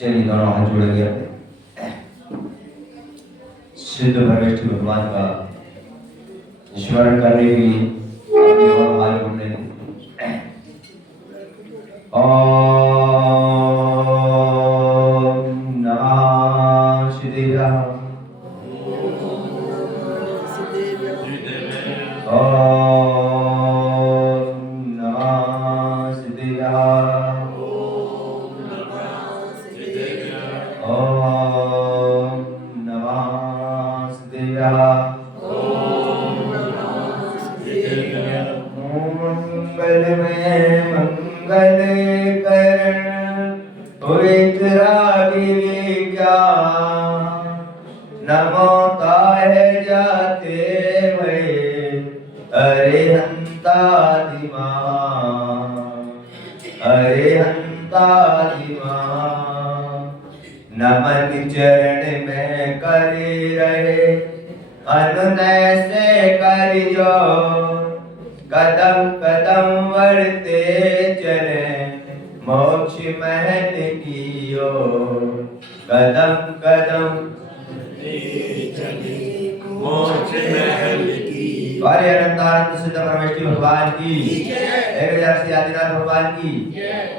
चलिए दोनों हाथ जोड़ेंगे अपने सिद्ध परमेष्ठी भगवान का स्मरण करने के लिए अपने दोनों हाथ जोड़ लेंगे। ओम नमः शिवाय। मंगल में मंगल करण नमो ताहे जाते भये अरिहंतादिमा नमन चरण में करे रहे अनुनय से करियो कदम कदम बढ़ते चले मोक्ष महल की ओर कदम कदम मोक्ष महल की। अरे अनंतानंद सिद्ध परमेष्ठी भगवान की 1000 श्री आदिनाथ भगवान की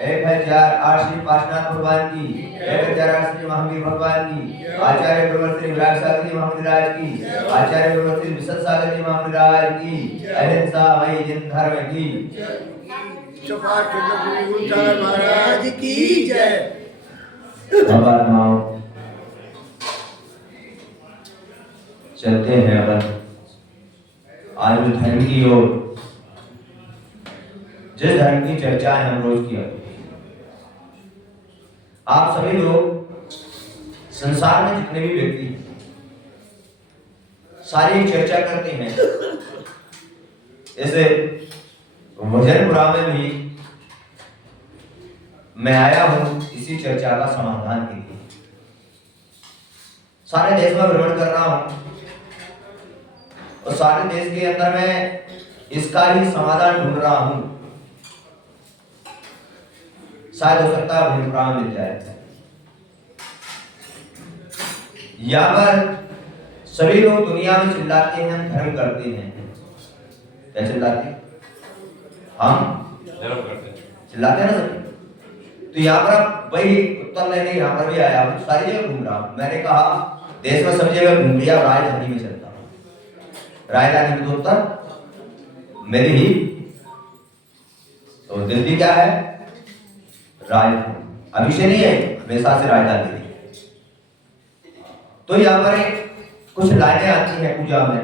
1008 श्री पार्श्वनाथ भगवान की 1008 श्री महावीर भगवान की आचार्य गुरुवर श्री विराग सागर जी महाराज की आचार्य गुरुवर श्री विशद सागर जी महाराज की अहिंसा मई जिन धर्म की महाराज की जय। भगवान नाम चलते हैं अपन आज धर्म की ओर। जिस धर्म की चर्चा है हम रोज किया, आप सभी लोग संसार में जितने भी व्यक्ति सारी चर्चा करते हैं। जैसे वजनपुरा में भी मैं आया हूं इसी चर्चा का समाधान के लिए। सारे देश में भ्रमण कर रहा हूं और सारे देश के अंदर मैं इसका ही समाधान ढूंढ रहा हूं। शायद हो सकता है वजनपुरा में मिल जाए। यहाँ पर सभी लोग दुनिया में चिल्लाते हैं हम धर्म करते हैं। क्या चिल्लाते हैं? हम धर्म करते हैं, चिल्लाते हैं ना सभी। तो यहाँ पर वही उत्तर लेने यहाँ पर भी आया हूँ, सारी जगह घूम रहा हूँ। मैंने कहा देश में सब जगह घूम लिया, राजधानी में चलता हूँ। राजधानी में तो उत्तर मेरी ही तो दिल्ली क्या है? राजधानी अभी से नहीं है, हमेशा से राजधानी है। तो यहाँ पर कुछ लाइनें आती हैं पूजा में,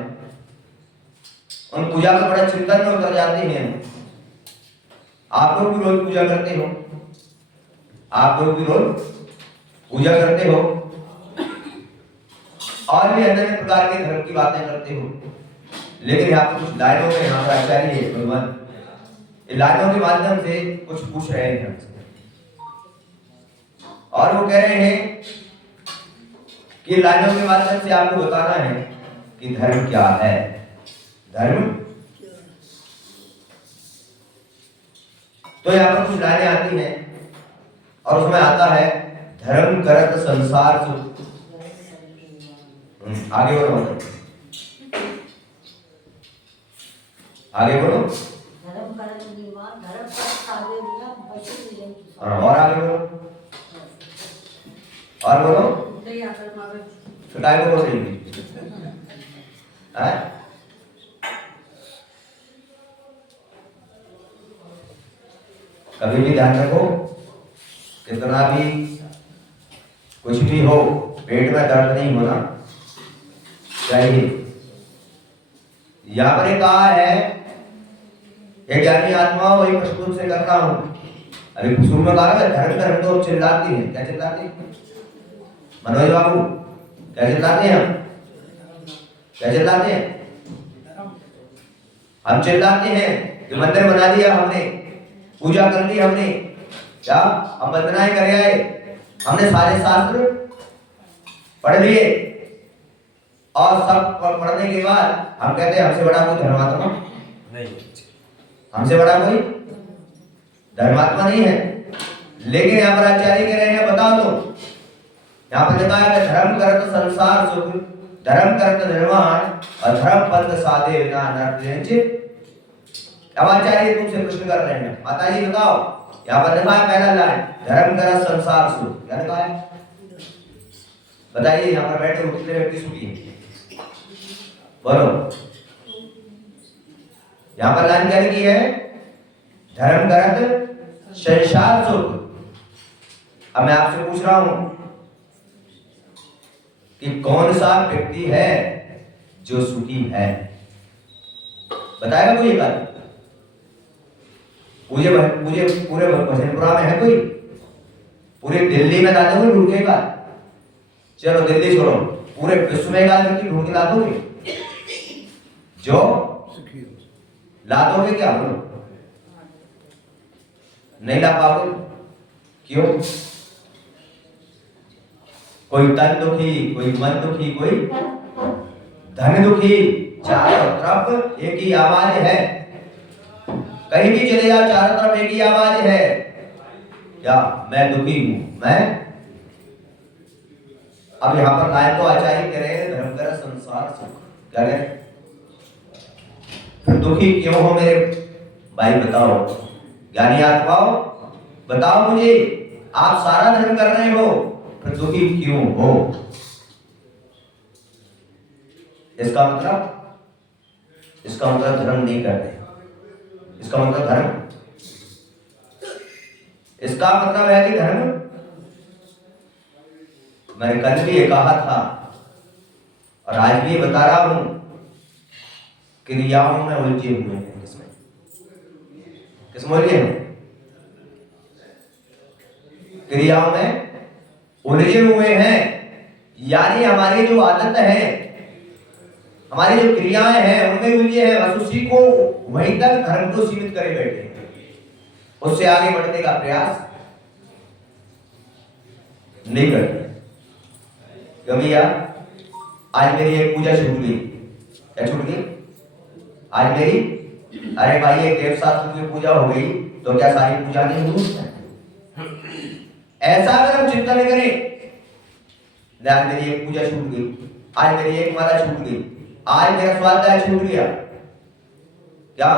उन पूजा का बड़ा चिंतन में उतर जाते हैं। आप लोग भी रोज पूजा करते हो, आप लोग भी रोज पूजा करते हो और भी अन्य प्रकार के धर्म की बातें करते हो। लेकिन यहाँ पर कुछ लाइनों में यहाँ पर आचार्य भगवान इन लाइनों के माध्यम से कुछ पूछ रहे हैं हमसे और वो कह रहे हैं कि लाइनों के माध्यम से आपको बताना है कि धर्म क्या है। धर्म तो यहाँ पर कुछ लाइनें आती हैं और उसमें आता है धर्म करत संसार सुख। आगे बढ़ो, आगे बढ़ो और आगे बढ़ो और बोलो फिटाई को बोल रही है। कभी भी ध्यान रखो, कितना भी कुछ भी हो पेट में दर्द नहीं होना चाहिए। यहाँ पर कहा है एक ज्ञानी आत्मा वही प्रस्तुत से कर रहा हूं। अभी शुरू में कहा धर्म धर्म तो चिल्लाती है। क्या चिल्लाती है मनोज बाबू? क्या चिल्लाते हैं हम? क्या चिल्लाते हैं हम? चिल्लाते हैं कि मंदिर बना दिया हमने, पूजा कर ली हमने, क्या हम वंदनाएं कर आए, हमने सारे शास्त्र पढ़ लिए और सब पढ़ने के बाद हम कहते हैं हमसे बड़ा कोई धर्मात्मा नहीं, हमसे बड़ा कोई धर्मात्मा नहीं है। लेकिन यहाँ पर आचार्य कह रहे हैं बताओ तुम, यहाँ पर लिखा है धर्म करत संसार सुख, धर्म करत निर्वाण, अधर्म पंथ साधे विना नरक। अब आचार्य तुमसे प्रश्न कर रहे हैं, माता जी बताओ, यहाँ पर लिखा है पहला लाइन धर्म करत संसार सुख, क्या लिखा है बताइए। यहाँ पर बैठे हुए कितने व्यक्ति सुखी हैं बोलो। यहाँ पर लाइन क्या लिखी है, धर्म करत संसार सुख। अब मैं आपसे पूछ रहा हूं कि कौन सा व्यक्ति है जो सुखी है, बताएगा कोई एक बात। पूरे भजनपुरा में है कोई, पूरे दिल्ली में ला दोगे ढूंढ के बात, चलो दिल्ली छोड़ो, पूरे विश्व में व्यक्ति ढूंढ के ला दोगे जो ला दोगे क्या बोलो, नहीं ला पाओगे। क्यों? कोई तन दुखी, कोई मन दुखी, कोई धन दुखी, चारों तरफ एक ही आवाज है, कहीं भी चले जाओ चारों तरफ एक ही आवाज है, क्या मैं दुखी हूं मैं। अब यहां पर लाइन तो आचार्य कह रहे हैं धर्म कर संसार सुख, क्या कह रहे फिर दुखी क्यों हो मेरे भाई बताओ, ज्ञानी आत्माओं बताओ मुझे, आप सारा धर्म कर रहे हो फिर दुखी क्यों हो। इसका मतलब धर्म नहीं करते, इसका मतलब धर्म, इसका मतलब है कि धर्म, मैंने कल भी ये कहा था और आज भी बता रहा हूं, क्रियाओं में उलझे हुए हैं। किसमें उलझे हैं? क्रियाओं में उलझे हुए हैं, यानी हमारी जो आदत है, हमारी जो क्रियाएं हैं उनमें उलझे हैं, बस उसी को वहीं तक धर्म को सीमित करे बैठे हैं, उससे आगे बढ़ने का प्रयास नहीं करते। क्योंकि यार आज मेरी एक पूजा छूट गई, क्या छूट गई आज मेरी, अरे भाई एक देवशास्त्र की पूजा हो गई तो क्या सारी पूजा नहीं हुई? ऐसा अगर हम चिंता नहीं करें, आज मेरी एक पूजा छूट गई, आज मेरी एक माला छूट गई, आज मेरा स्वाध्याय छूट गया, क्या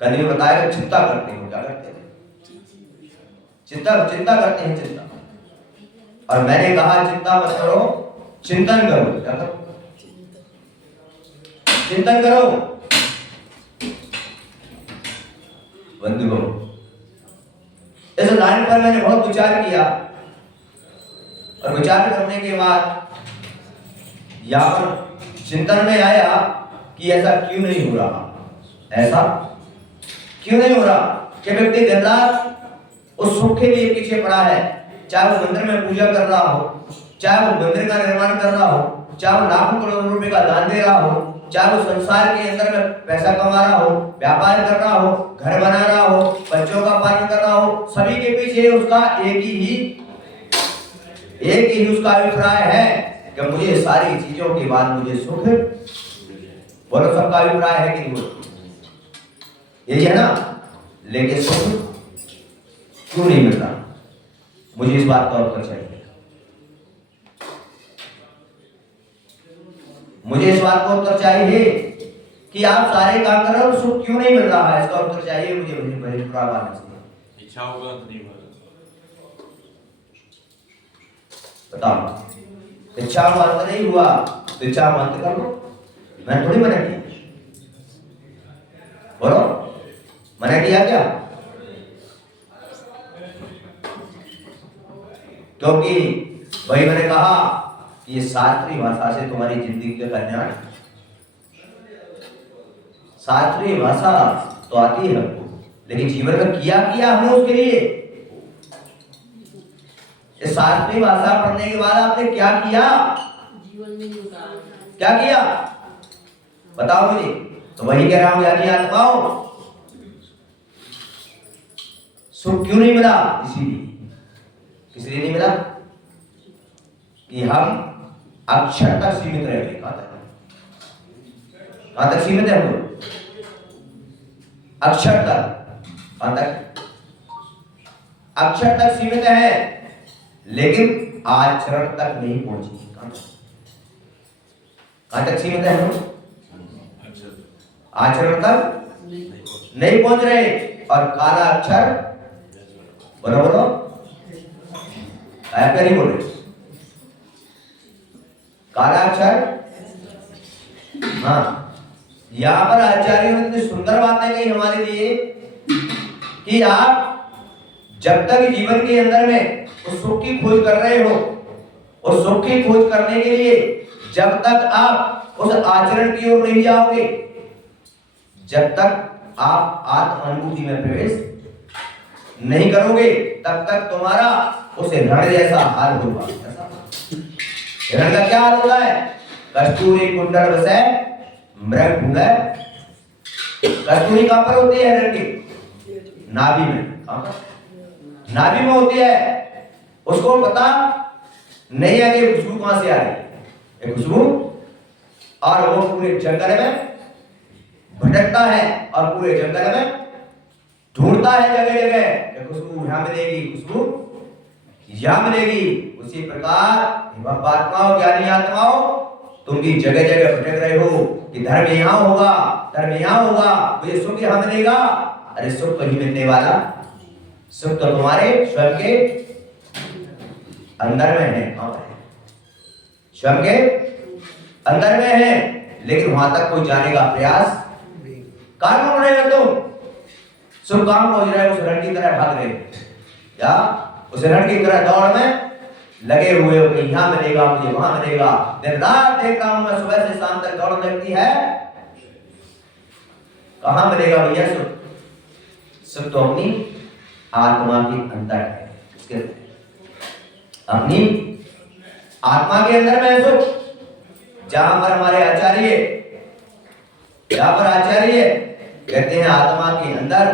कल भी बताया चिंता करते हो, क्या करते हैं चिंता करते हैं चिंता। और मैंने कहा चिंता मत करो, चिंतन करो, क्या करो चिंतन करो। बंधुओं इस लाइन पर मैंने बहुत विचार किया और विचार करने के बाद यहां पर चिंतन में आया कि ऐसा क्यों नहीं हो रहा, ऐसा क्यों नहीं हो रहा कि व्यक्ति दिन रात उस सुख के लिए पीछे पड़ा है, चाहे वो मंदिर में पूजा कर रहा हो, चाहे वो मंदिर का निर्माण कर रहा हो, चाहे वो लाखों करोड़ों रुपए का दान दे रहा हो, चाहे वो संसार के अंदर में पैसा कमा रहा हो, व्यापार कर रहा हो, घर बना रहा हो, बच्चों का पालन कर रहा हो, सभी के पीछे उसका एक ही उसका अभिप्राय है कि मुझे सारी चीजों के बाद मुझे सुख। बोलो सबका अभिप्राय है कि नहीं? यही है ना। लेकिन सुख क्यों नहीं मिल रहा, मुझे इस बात का उत्तर चाहिए। मुझे इस बात का उत्तर चाहिए कि आप सारे काम कर रहे हो, सुख क्यों नहीं मिल रहा है, इसका उत्तर चाहिए मुझे। इच्छा होगा तो नहीं होगा, बताओ। इच्छा अंत नहीं हुआ तो इच्छा अंत कर लो, मैंने थोड़ी मना किया, बोलो मना किया क्या? क्योंकि वही मैंने कहा कि ये शास्त्रीय भाषा से तुम्हारी जिंदगी का कल्याण, शास्त्रीय भाषा तो आती है हमको, लेकिन जीवन में किया हमने उसके लिए। इस शास्त्रीय भाषा पढ़ने के बाद आपने क्या किया, जीवन में क्या किया बताओ मुझे। तो वही कह रहा हूं यानी आत्माओं, सुख क्यों नहीं मिला? इसलिए नहीं मिला कि हम अक्षर तक सीमित रह गए। कहां तक सीमित है हम लोग? अक्षर तक। कहां तक? अक्षर तक सीमित है, लेकिन आचरण तक नहीं पहुंची। कहां तक सीमित है हम? आचरण तक नहीं पहुंच रहे। और काला अक्षर, बोलो बोलो, क्या नहीं बोल रहे? काला अक्षर। हाँ, यहां पर आचार्य ने इतनी सुंदर बातें कही हमारे लिए कि आप जब तक जीवन के अंदर में उस सुख की खोज कर रहे हो, उस सुख की खोज करने के लिए जब तक आप उस आचरण की ओर नहीं जाओगे, जब तक आप आत्म अनुभूति में प्रवेश नहीं करोगे, तब तक तुम्हारा उस रण जैसा हाल होगा। रण का क्या हाल होता है? कस्तूरी कुंडल बसे मृग भूले। कस्तूरी कहां पर होती है? रण की नाभि में। कहां पर? नाभि में होती है। उसको पता नहीं है कि खुशबू कहां से आ रही है, खुशबू, और वो पूरे जंगल में भटकता है और पूरे जंगल में ढूंढता है जगह जगह, खुशबू यहां मिलेगी, खुशबू यहां मिलेगी। उसी प्रकार आत्माओं, ज्ञानी आत्माओं, तुम भी जगह जगह भटक रहे हो कि धर्म यहां होगा, धर्म यहां होगा, मुझे सुख यहां मिलेगा। अरे सुख कहीं मिलने वाला, सुख तो तुम्हारे स्वयं के अंदर में है। स्वयं के अंदर में है, लेकिन वहां तक कोई जाने का प्रयास कहां ढूंढ रहे हो तुम? सुख कहां खोज रहे हो? उस रण की तरह भाग रहे हो, या उस रण की तरह दौड़ में लगे हुए हो कि यहां मिलेगा, मुझे वहां मिलेगा। दिन रात देख रहा हूं मैं, सुबह से शाम तक दौड़ लगती है, कहां मिलेगा भैया सुख? सुख तो अपनी आत्मा के अंदर है। अपनी आत्मा के अंदर में है सुख। जहां पर हमारे आचार्य, जहां पर आचार्य कहते हैं आत्मा के अंदर,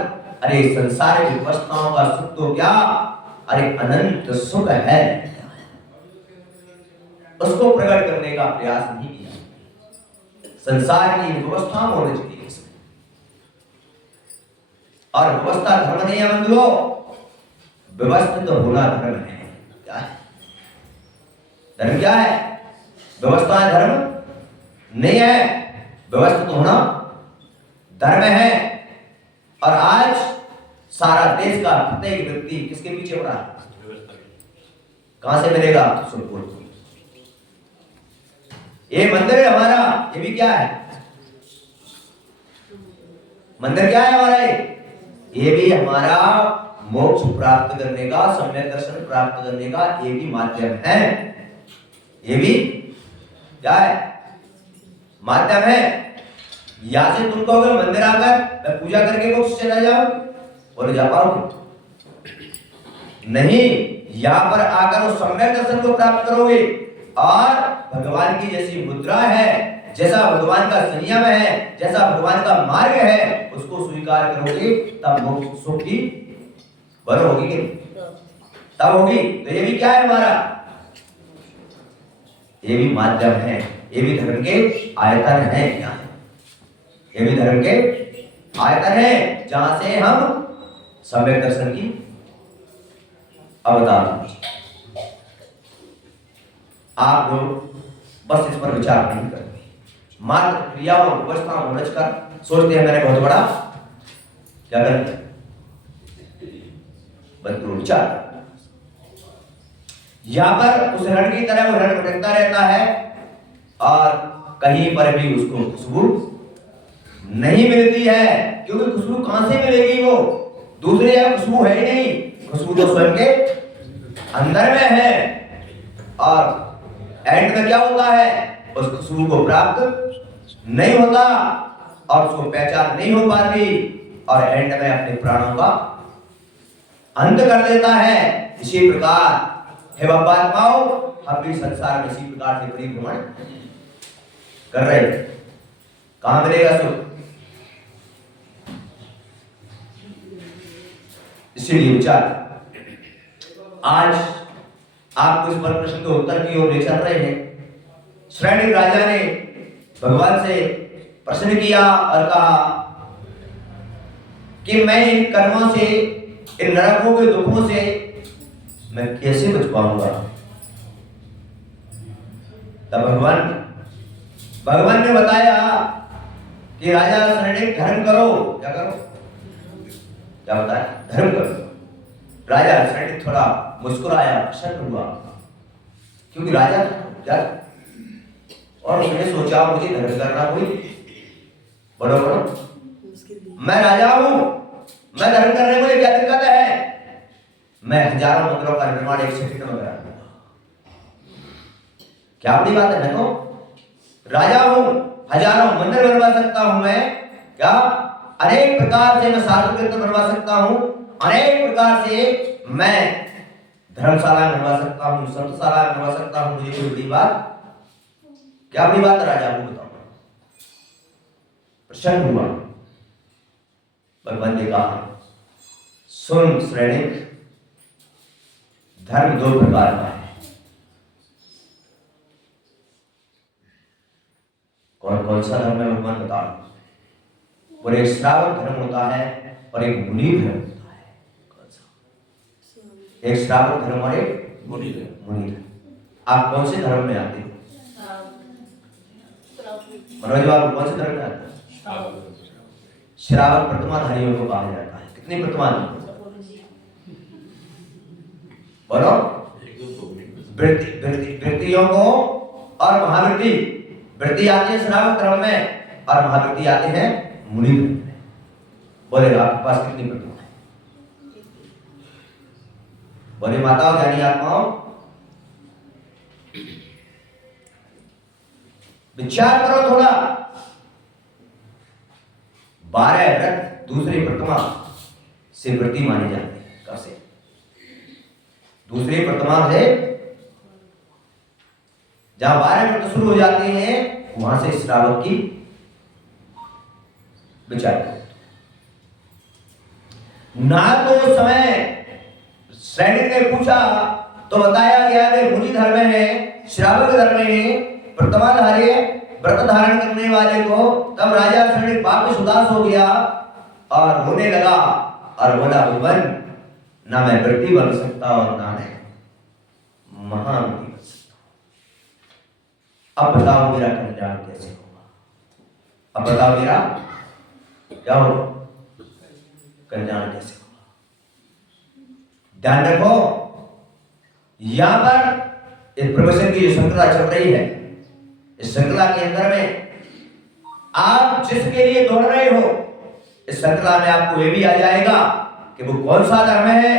अरे संसार की वस्तुओं का सुख तो क्या, अरे अनंत सुख है। उसको प्रकट करने का प्रयास नहीं किया। संसार की व्यवस्था होनी चाहिए, और व्यवस्था धर्म नहीं है बंधुओं, व्यवस्थित तो होना धर्म है। क्या है धर्म? क्या है? व्यवस्था धर्म नहीं है, व्यवस्थित होना धर्म है। और आज सारा देश का प्रत्येक व्यक्ति किसके पीछे पड़ा है? कहां से मिलेगा सुख? ये मंदिर है हमारा, ये भी क्या है? मंदिर क्या है हमारा? ये भी हमारा मोक्ष प्राप्त करने का, सम्यक दर्शन प्राप्त करने का ये भी माध्यम है। ये भी क्या है? माध्यम है। यहां से तुम कहोगे मंदिर आकर मैं पूजा करके मोक्ष चला जाऊं, बोले जा पाओगे नहीं। यहां पर आकर उस सम्यक दर्शन को प्राप्त करोगे, और भगवान की जैसी मुद्रा है, जैसा भगवान का संयम है, जैसा भगवान का मार्ग है, उसको स्वीकार करोगे, तब मोक्ष सुख की बर होगी कि तब होगी। तो ये भी क्या है हमारा? ये भी माध्यम है, ये भी धर्म के आयतन है। क्या है? ये भी धर्म के आयतन है, जहां से हम सम्यक दर्शन की अवतार। आप लोग बस इस पर विचार नहीं करते, मात्र क्रियाओं, व्यवस्थाओं में रचकर सोचते हैं मैंने बहुत बड़ा क्या कर दिया। बंधु विचार, यहां पर उस रण की तरह वो रण भटकता रहता है, और कहीं पर भी उसको खुशबू नहीं मिलती है। क्योंकि खुशबू कहां से मिलेगी? वो दूसरी जगह खुशबू है ही नहीं, खुशबू तो स्वयं के अंदर में है। और एंड में क्या होता है? उस खुशबू को प्राप्त नहीं होता, और उसको पहचान नहीं हो पाती, और एंड में अपने प्राणों का अंत कर देता है। इसी प्रकार हे बाबात्माओं, हम भी संसार में इसी प्रकार से परिभ्रमण कर रहे हैं। कहां मिलेगा सुख? इसीलिए विचार आज आपको इस पर प्रश्न के उत्तर की ओर ले चल रहे हैं। श्रेणी राजा ने भगवान से प्रश्न किया और कहा कि मैं इन कर्मों से इन नरकों के दुखों से मैं कैसे बच पाऊंगा? तब भगवान ने बताया कि राजा शरणिक धर्म करो। क्या करो? क्या बताया? धर्म करो। राजा शरणिक थोड़ा मुस्कुराया, प्रसन्न हुआ, क्योंकि राजा क्या, और उसने सोचा मुझे धर्म करना कोई बड़ो मैं राजा हूं, मैं धर्म करने में क्या दिक्कत है? मैं हजारों मंदिरों का निर्माण एक सेकंड में करा दूंगा। क्या बड़ी बात है? मैं तो राजा हूं, हजारों मंदिर बनवा सकता हूं मैं। क्या अनेक प्रकार से मैं साधु कृत्य बनवा सकता हूं, अनेक प्रकार से मैं धर्मशाला बनवा सकता हूं, संतशाला बनवा सकता हूं। मुझे कोई बड़ी बात, क्या बड़ी बात है राजा को? बताओ। प्रसन्न हुआ। भगवान ने कहा सुन श्रेणिक, धर्म दो प्रकार का है। कौन कौन सा धर्म है भगवान बता? और एक श्रावक धर्म होता है और एक मुनि धर्म होता है। कौन सा? एक श्रावक धर्म और एक मुनि धर्म। आप कौन से धर्म में आते हो? मनोज बाबू कौन से धर्म में आते हैं? श्रावक प्रतिमाधारियों को कहा जाता है। कितनी प्रतिमा? बोलो। वृत्तियों को और महावृत्ति। वृत्ति आती है श्रावक धर्म में और महावृत्ति आते हैं मुनि धर्म में। बोले आपके पास कितनी प्रतिमा है? बोले माताओं ज्ञानी आत्माओं, विचार करो थोड़ा। 12 व्रत दूसरी प्रतिमा से वृत्ति मानी जाती है। कैसे? दूसरी प्रतिमा से जहां 12 व्रत शुरू हो जाते हैं वहां से श्रावक की विचार ना। तो उस समय श्रेणी ने पूछा तो बताया गया कि मुनि धर्म है, श्रावक धर्म है, प्रतिमाधारी व्रत धारण करने वाले को। तब राजा श्रेणी वापस उदास हो गया और रोने लगा और बोला भगवान, ना मैं वृत्ति बन सकता और ना मैं महावृत्ति बन सकता। अब बताओ मेरा कल्याण कैसे होगा? अब बताओ मेरा क्या होगा? कल्याण कैसे होगा? ध्यान रखो, यहां पर इस प्रवचन की जो श्रृंखला चल रही है, इस श्रृंखला के अंदर में आप जिसके लिए दौड़ रहे हो, इस श्रृंखला में आपको ये भी आ जाएगा कि वो कौन सा धर्म है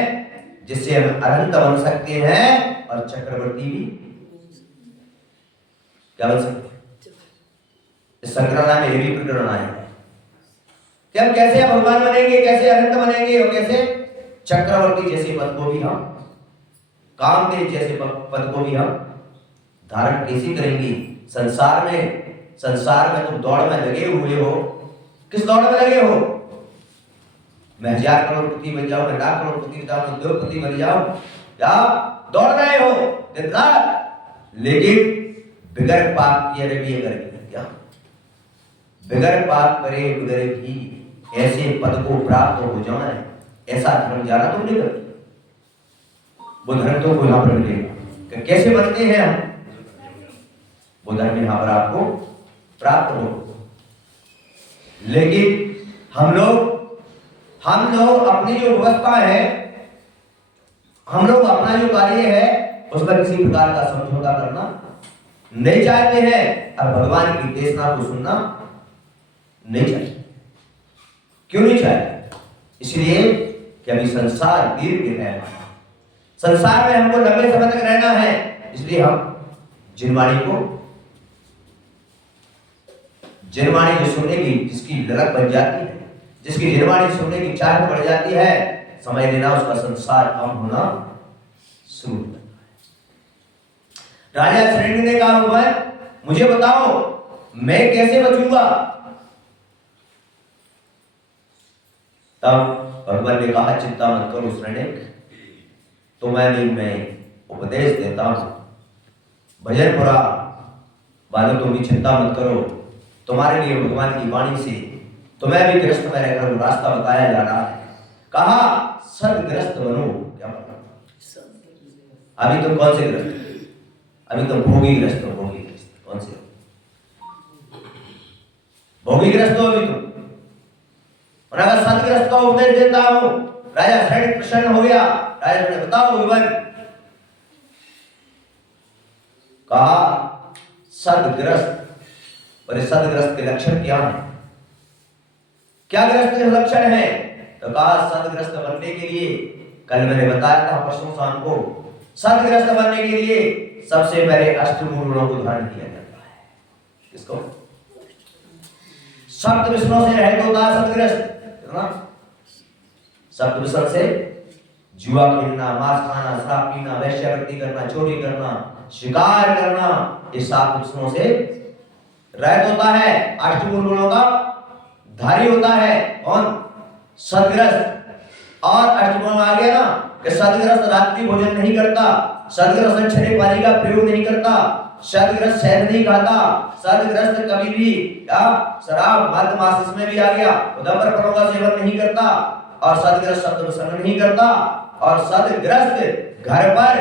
जिससे हम अनंत बन सकते हैं और चक्रवर्ती भी क्या बन सकते हैं। इस श्रृंखला में ये भी प्रकरण आएगा कि हम कैसे भगवान बनेंगे, कैसे अनंत बनेंगे और कैसे चक्रवर्ती जैसे पद को भी हम, कामदेव जैसे पद को भी हम धारण कैसे करेंगे। संसार में तुम दौड़ में लगे हुए हो। किस दौड़ में लगे हो? मैं 1000 करोड़पति बन जाऊं, मैं 1,00,000 करोड़पति बन जाऊं, उद्योगपति बन जाऊं, या दौड़ रहे हो दिन रात, लेकिन बिगर पाप किए भी अगर क्या बिगर पाप करे बिगर भी ऐसे पद को प्राप्त हो जाए, ऐसा धर्म जाना तुम नहीं करते। वो धर्म तो को यहाँ पर मिलेगा। कैसे बनते हैं हम? वो धर्म यहाँ पर आपको प्राप्त हो। लेकिन हम लोग अपनी जो व्यवस्था है, हम लोग अपना जो कार्य है उसमें किसी प्रकार का समझौता करना नहीं चाहते हैं और भगवान की देशना को सुनना नहीं चाहते। क्यों नहीं चाहते? इसलिए कि अभी संसार दीर्घ है, संसार में हमको लंबे समय तक रहना है। इसलिए हम जिनवाणी जो सुनने की जिसकी ललक बन जाती है, जिसकी जिनवाणी सुनने की चाहत बढ़ जाती है, समझ लेना उसका संसार कम होना शुरू हो जाता है। राजा श्रेणी ने कहा भगवान मुझे बताओ मैं कैसे बचूंगा? तब भगवान ने कहा चिंता मत करो श्रेणिक, मैं उपदेश देता हूं। भजन पुरा वालों तुम भी चिंता मत करो, तुम्हारे लिए भगवान की वाणी से तुम्हें भी कृष्ण में रहकर रास्ता बताया जा रहा है। कहा सदग्रस्त बनो। क्या मतलब? अभी तुम कौन से ग्रस्त हो? अभी तुम भोगी ग्रस्त हो। भोगी ग्रस्त कौन से? भोगी ग्रस्त हो अभी तुम। और अगर सदग्रस्त का उपदेश देता हूं, राजा शरण प्रसन्न हो गया। राजा ने बताओ विवन, कहा सदग्रस्त। और इस सदग्रस्त के लक्षण क्या है? क्या ग्रस्त के लक्षण है? तो कहा सदग्रस्त बनने के लिए, कल मैंने बताया था परसों शाम को, सदग्रस्त बनने के लिए सबसे पहले अष्टमूल गुणों को धारण किया जाता है। किसको? सप्त विषयों से रहित होता है सदग्रस्त। सप्त विषय से जुआ खेलना, मांस खाना, शराब पीना, वेश्यावृत्ति करना, चोरी करना, शिकार करना, इस सात विषयों से रहित होता है। अष्टमूल गुणों का धारी होता है कौन? सदग्रस्त। और अष्टमूल में आ गया ना कि सदग्रस्त रात्रि भोजन नहीं करता, सदग्रस्त क्षणिक पानी का प्रयोग नहीं करता, सदग्रस्त शहद नहीं खाता, सदग्रस्त कभी भी शराब मद मास इसमें भी आ गया, उदपर फलों का सेवन नहीं करता, और सदग्रस्त शब्द प्रसंग नहीं करता, और सदग्रस्त घर पर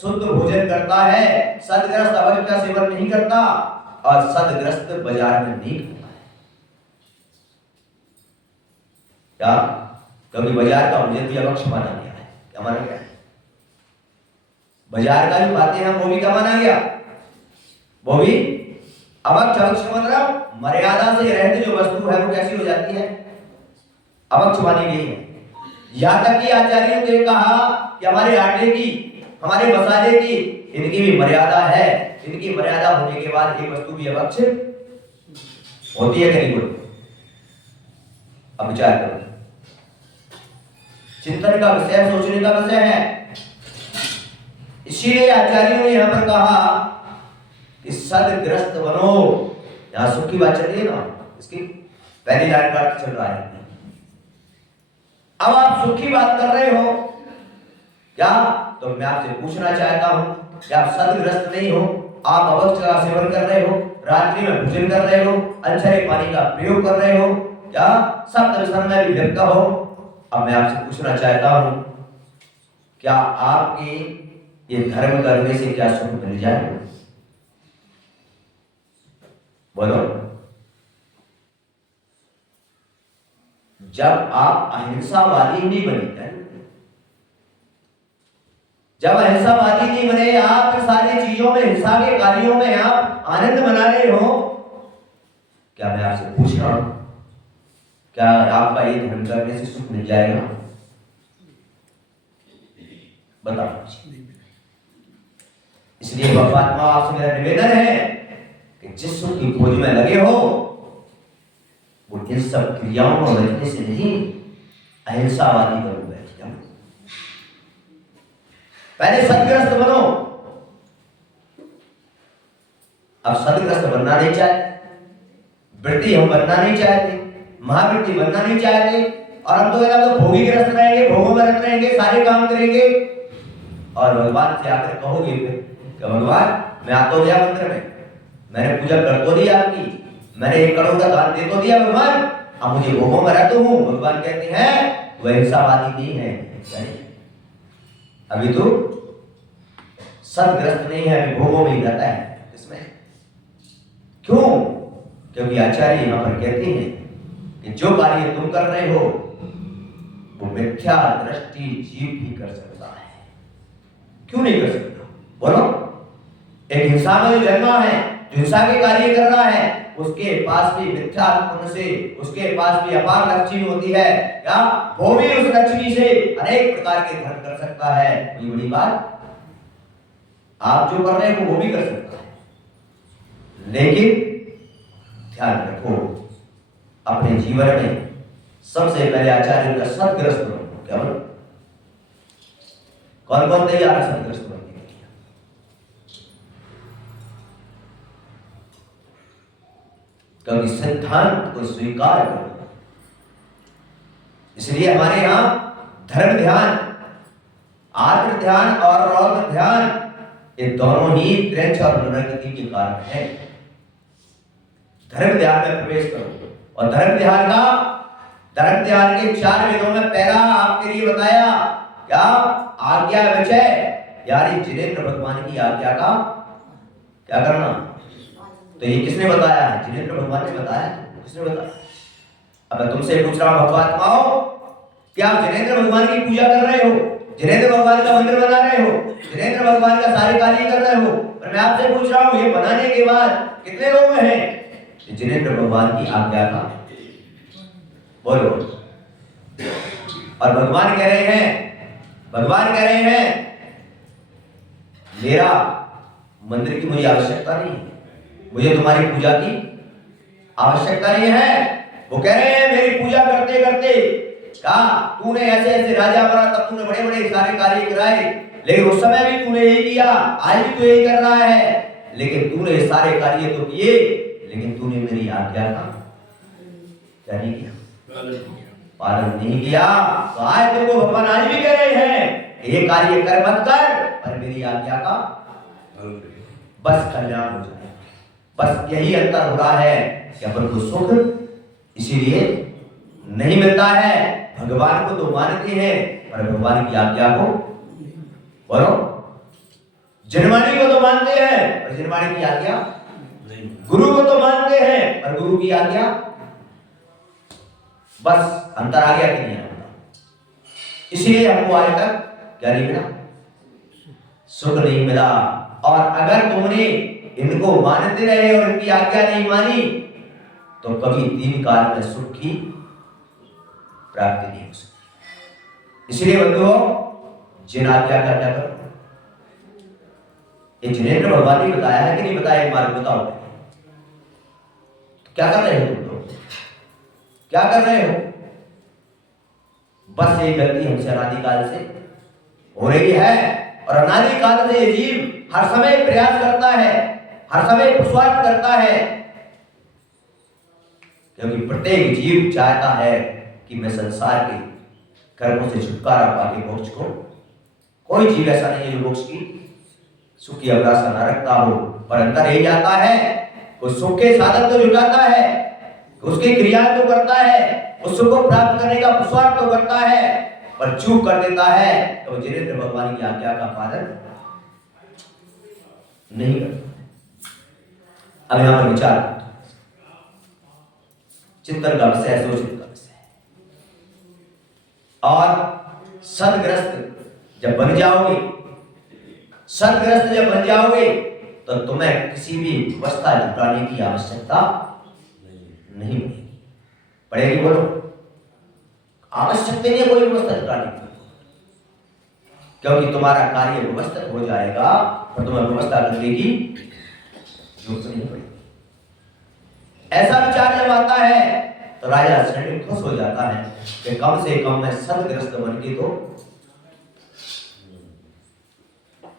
शुद्ध भोजन करता है, सदग्रस्त अवच का सेवन नहीं करता, और सदग्रस्त बाजार में नहीं खाता है। क्या? क्योंकि बाजार का भोजन भी अवक्ष माना गया है। क्या माना गया है? बाजार का भी खाते हैं हम, वो भी क्या माना गया? वो भी अवक्ष। अवक्ष मतलब मर्यादा से रहते जो वस्तु है वो कैसी हो जाती है? अवक्ष मानी गई है। यहां तक कि आचार्यों ने कहा कि हमारे आटे की, हमारे मसाले की, इनकी भी मर्यादा है। इनकी मर्यादा होने के बाद एक वस्तु भी अवक्ष होती है कि नहीं होती? अब विचार करो, चिंतन का विषय, सोचने का विषय है। इसीलिए आचार्यों ने यहां पर कहा कि सदग्रस्त बनो। यहां सुख की बात चल रही है ना, इसकी पहली लाइन का अर्थ चल रहा है। अब आप सुख की बात कर रहे हो क्या? तो मैं आपसे पूछना चाहता हूं कि आप सदग्रस्त नहीं हो, आप अवक्ष का सेवन कर रहे हो, रात्रि में भोजन कर रहे हो, अक्षय पानी का प्रयोग कर रहे हो, क्या सप्त विषय में भी लिप्त हो? अब मैं आपसे पूछना चाहता हूं, क्या आपके ये धर्म करने से क्या सुख मिल जाएगा? बोलो। जब आप अहिंसावादी नहीं बने, जब अहिंसावादी नहीं बने, आप सारी चीजों में, हिंसा के कार्यों में आप आनंद मना रहे हो, क्या मैं आपसे पूछ रहा हूं, क्या आपका ये धर्म करने से सुख मिल जाएगा? बताओ। इसलिए परमात्मा आपसे मेरा निवेदन है कि जिस सुख की खोज में लगे हो, वो इन सब क्रियाओं को रखने से नहीं, अहिंसावादी बनो। बैठ जाओ, पहले सदग्रस्त बनो। अब सदग्रस्त बनना नहीं चाहते, वृत्ति हम बनना नहीं चाहते, महावृत्ति बनना नहीं चाहते, और हम तो भोगी ग्रस्त रहेंगे, भोगों में रत रहेंगे, सारे काम करेंगे, और भगवान से आकर कहोगे कि भगवान मैं आ तो गया मंदिर में, मैंने पूजा कर तो दी आपकी, मैंने 1 करोड़ का दान दे तो दिया भगवान, अब मुझे भोगों में रहता हूं। भगवान कहते हैं वह अहिंसावादी नहीं है, अभी तो सदग्रस्त नहीं है, अभी भोगों में ही रहता है। इसमें क्यों? क्योंकि आचार्य यहां पर कहते हैं कि जो कार्य तुम कर रहे हो वो मिथ्या दृष्टि जीव भी कर सकता है। क्यों नहीं कर सकता? बोलो। एक हिंसा में जो जन्मा है, जो हिंसा के कार्य कर रहा है, उसके पास भी मिथ्या पुण्य से, उसके पास भी अपार लक्ष्मी होती है, या वो भी उस लक्ष्मी से अनेक प्रकार के धर्म कर सकता है। कोई बड़ी बात? आप जो कर रहे हो वो भी कर सकता है, लेकिन ध्यान रखो अपने जीवन में सबसे पहले आचार्य का सदग्रस्त बनो। क्या बोलो? कौन कौन तैयार है सदग्रस्त बनने के लिए? क्योंकि सिद्धांत को स्वीकार करो। इसलिए हमारे यहां धर्म ध्यान, आत्म ध्यान और रौद्र ध्यान, ये दोनों ही त्रैछ और प्रगति के कारण है। धर्म ध्यान में प्रवेश करो, और धर्म ध्यान के 4 वेदों में पहला आपके लिए बताया क्या आज्ञा विषय, यानी जिनेंद्र भगवान की आज्ञा का क्या करना। तो ये किसने बताया है? जिनेंद्र भगवान ने बताया। किसने बताया? अब मैं तुमसे पूछ रहा हूं भगवात्माओं, क्या आप जिनेंद्र भगवान की पूजा कर रहे हो? जिनेंद्र भगवान का मंदिर बना रहे हो? जिनेंद्र भगवान का सारे कार्य कर रहे हो? और मैं आपसे पूछ रहा हूं, ये बनाने के बाद कितने लोग हैं जिनेंद्र भगवान की आज्ञा का बोलो? और भगवान कह रहे हैं मेरा मंदिर की मुझे आवश्यकता नहीं है, मुझे तुम्हारी पूजा की आवश्यकता नहीं है। वो कह रहे हैं मेरी पूजा करते करते कहा तूने ऐसे ऐसे राजा बना, तब तूने बड़े बड़े सारे कार्य कराए, लेकिन उस समय भी तूने यही किया, आज भी तू यही कर रहा है, लेकिन तूने सारे कार्य तो किए, लेकिन तूने मेरी आज्ञा का क्या नहीं किया? पालन नहीं किया। तो आज तुमको भगवान आज भी कह रहे हैं ये कार्य कर मत कर, पर मेरी आज्ञा का बस कल्याण हो जाए। बस यही अंतर हो रहा है कि अपन को सुख इसीलिए नहीं मिलता है। भगवान को तो मानते हैं पर भगवान की आज्ञा को बोलो, जनवाणी को तो मानते हैं पर जनवाणी की आज्ञा नहीं, गुरु को तो मानते हैं पर गुरु की आज्ञा, बस अंतर आ गया कि नहीं आता। इसलिए हमको आज तक क्या नहीं मिला? सुख नहीं मिला। और अगर तुमने इनको मानते रहे और इनकी आज्ञा नहीं मानी तो कभी 3 काल में सुख की प्राप्ति नहीं हो सकती। इसलिए बंधुओं, जिन आज्ञा का क्या करो? ये जिनेंद्र भगवान ने बताया है कि नहीं बताया? एक मार्ग बताओ। तो क्या कर रहे हो तुम लोग? क्या कर रहे हो? बस ये गलती हमसे अनादिकाल से हो रही है, और अनादिकाल से ये जीव हर समय प्रयास करता है, हर समय पुरुषार्थ करता है, क्योंकि प्रत्येक जीव चाहता है कि मैं संसार के कर्मों से छुटकारा पाके मोक्ष को। कोई जीव ऐसा नहीं है जो मोक्ष की सुख की अभिलाषा न रखता हो, पर अंतर यही आता है वो सुख के साधन तो जुटाता है, उसकी क्रिया तो करता है, उस सुख को प्राप्त करने का पुरुषार्थ तो करता है, पर चूक कर देता है तो जिनेंद्र भगवान की आज्ञा का पालन नहीं करता। अब यहां पर विचार, चिंतन का विषय, सोचने का विषय। और सदग्रस्त जब बन जाओगे, सदग्रस्त जब बन जाओगे तो तुम्हें किसी भी अवस्था जुटाने की आवश्यकता नहीं पड़ेगी। बोलो, आवश्यकता नहीं है कोई व्यवस्था जुटाने की, क्योंकि तुम्हारा कार्य व्यवस्थित हो जाएगा और तुम्हें व्यवस्था करने की जरूरत नहीं पड़ेगी। ऐसा विचार जब आता है तो राजा शनि खुश हो जाता है कि कम से कम मैं सदग्रस्त बन के तो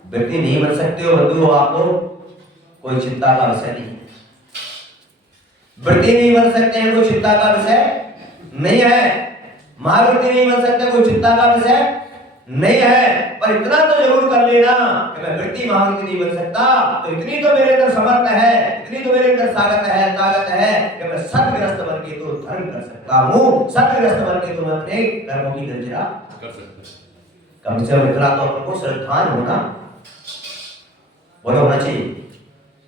व्यक्ति नहीं बन सकते हो। बंधु, आप लोग कोई चिंता का विषय नहीं, वृत्ति नहीं बन सकते हैं, कोई चिंता का विषय नहीं है। महावृत्ति नहीं बन सकते, कोई चिंता का विषय नहीं है। पर इतना तो जरूर कर लेना कि मैं वृत्ति महावृत्ति नहीं बन सकता, तो इतनी तो मेरे अंदर समर्थ है, इतनी तो मेरे अंदर ताकत है कि मैं सदग्रस्त बन के तो धर्म कर सकता हूँ, सदग्रस्त बन के तो मैं अपने कर्मों की गंजरा कर सकता हूँ। कम से कम इतना तो आपको श्रद्धान होना, बोलो, होना चाहिए।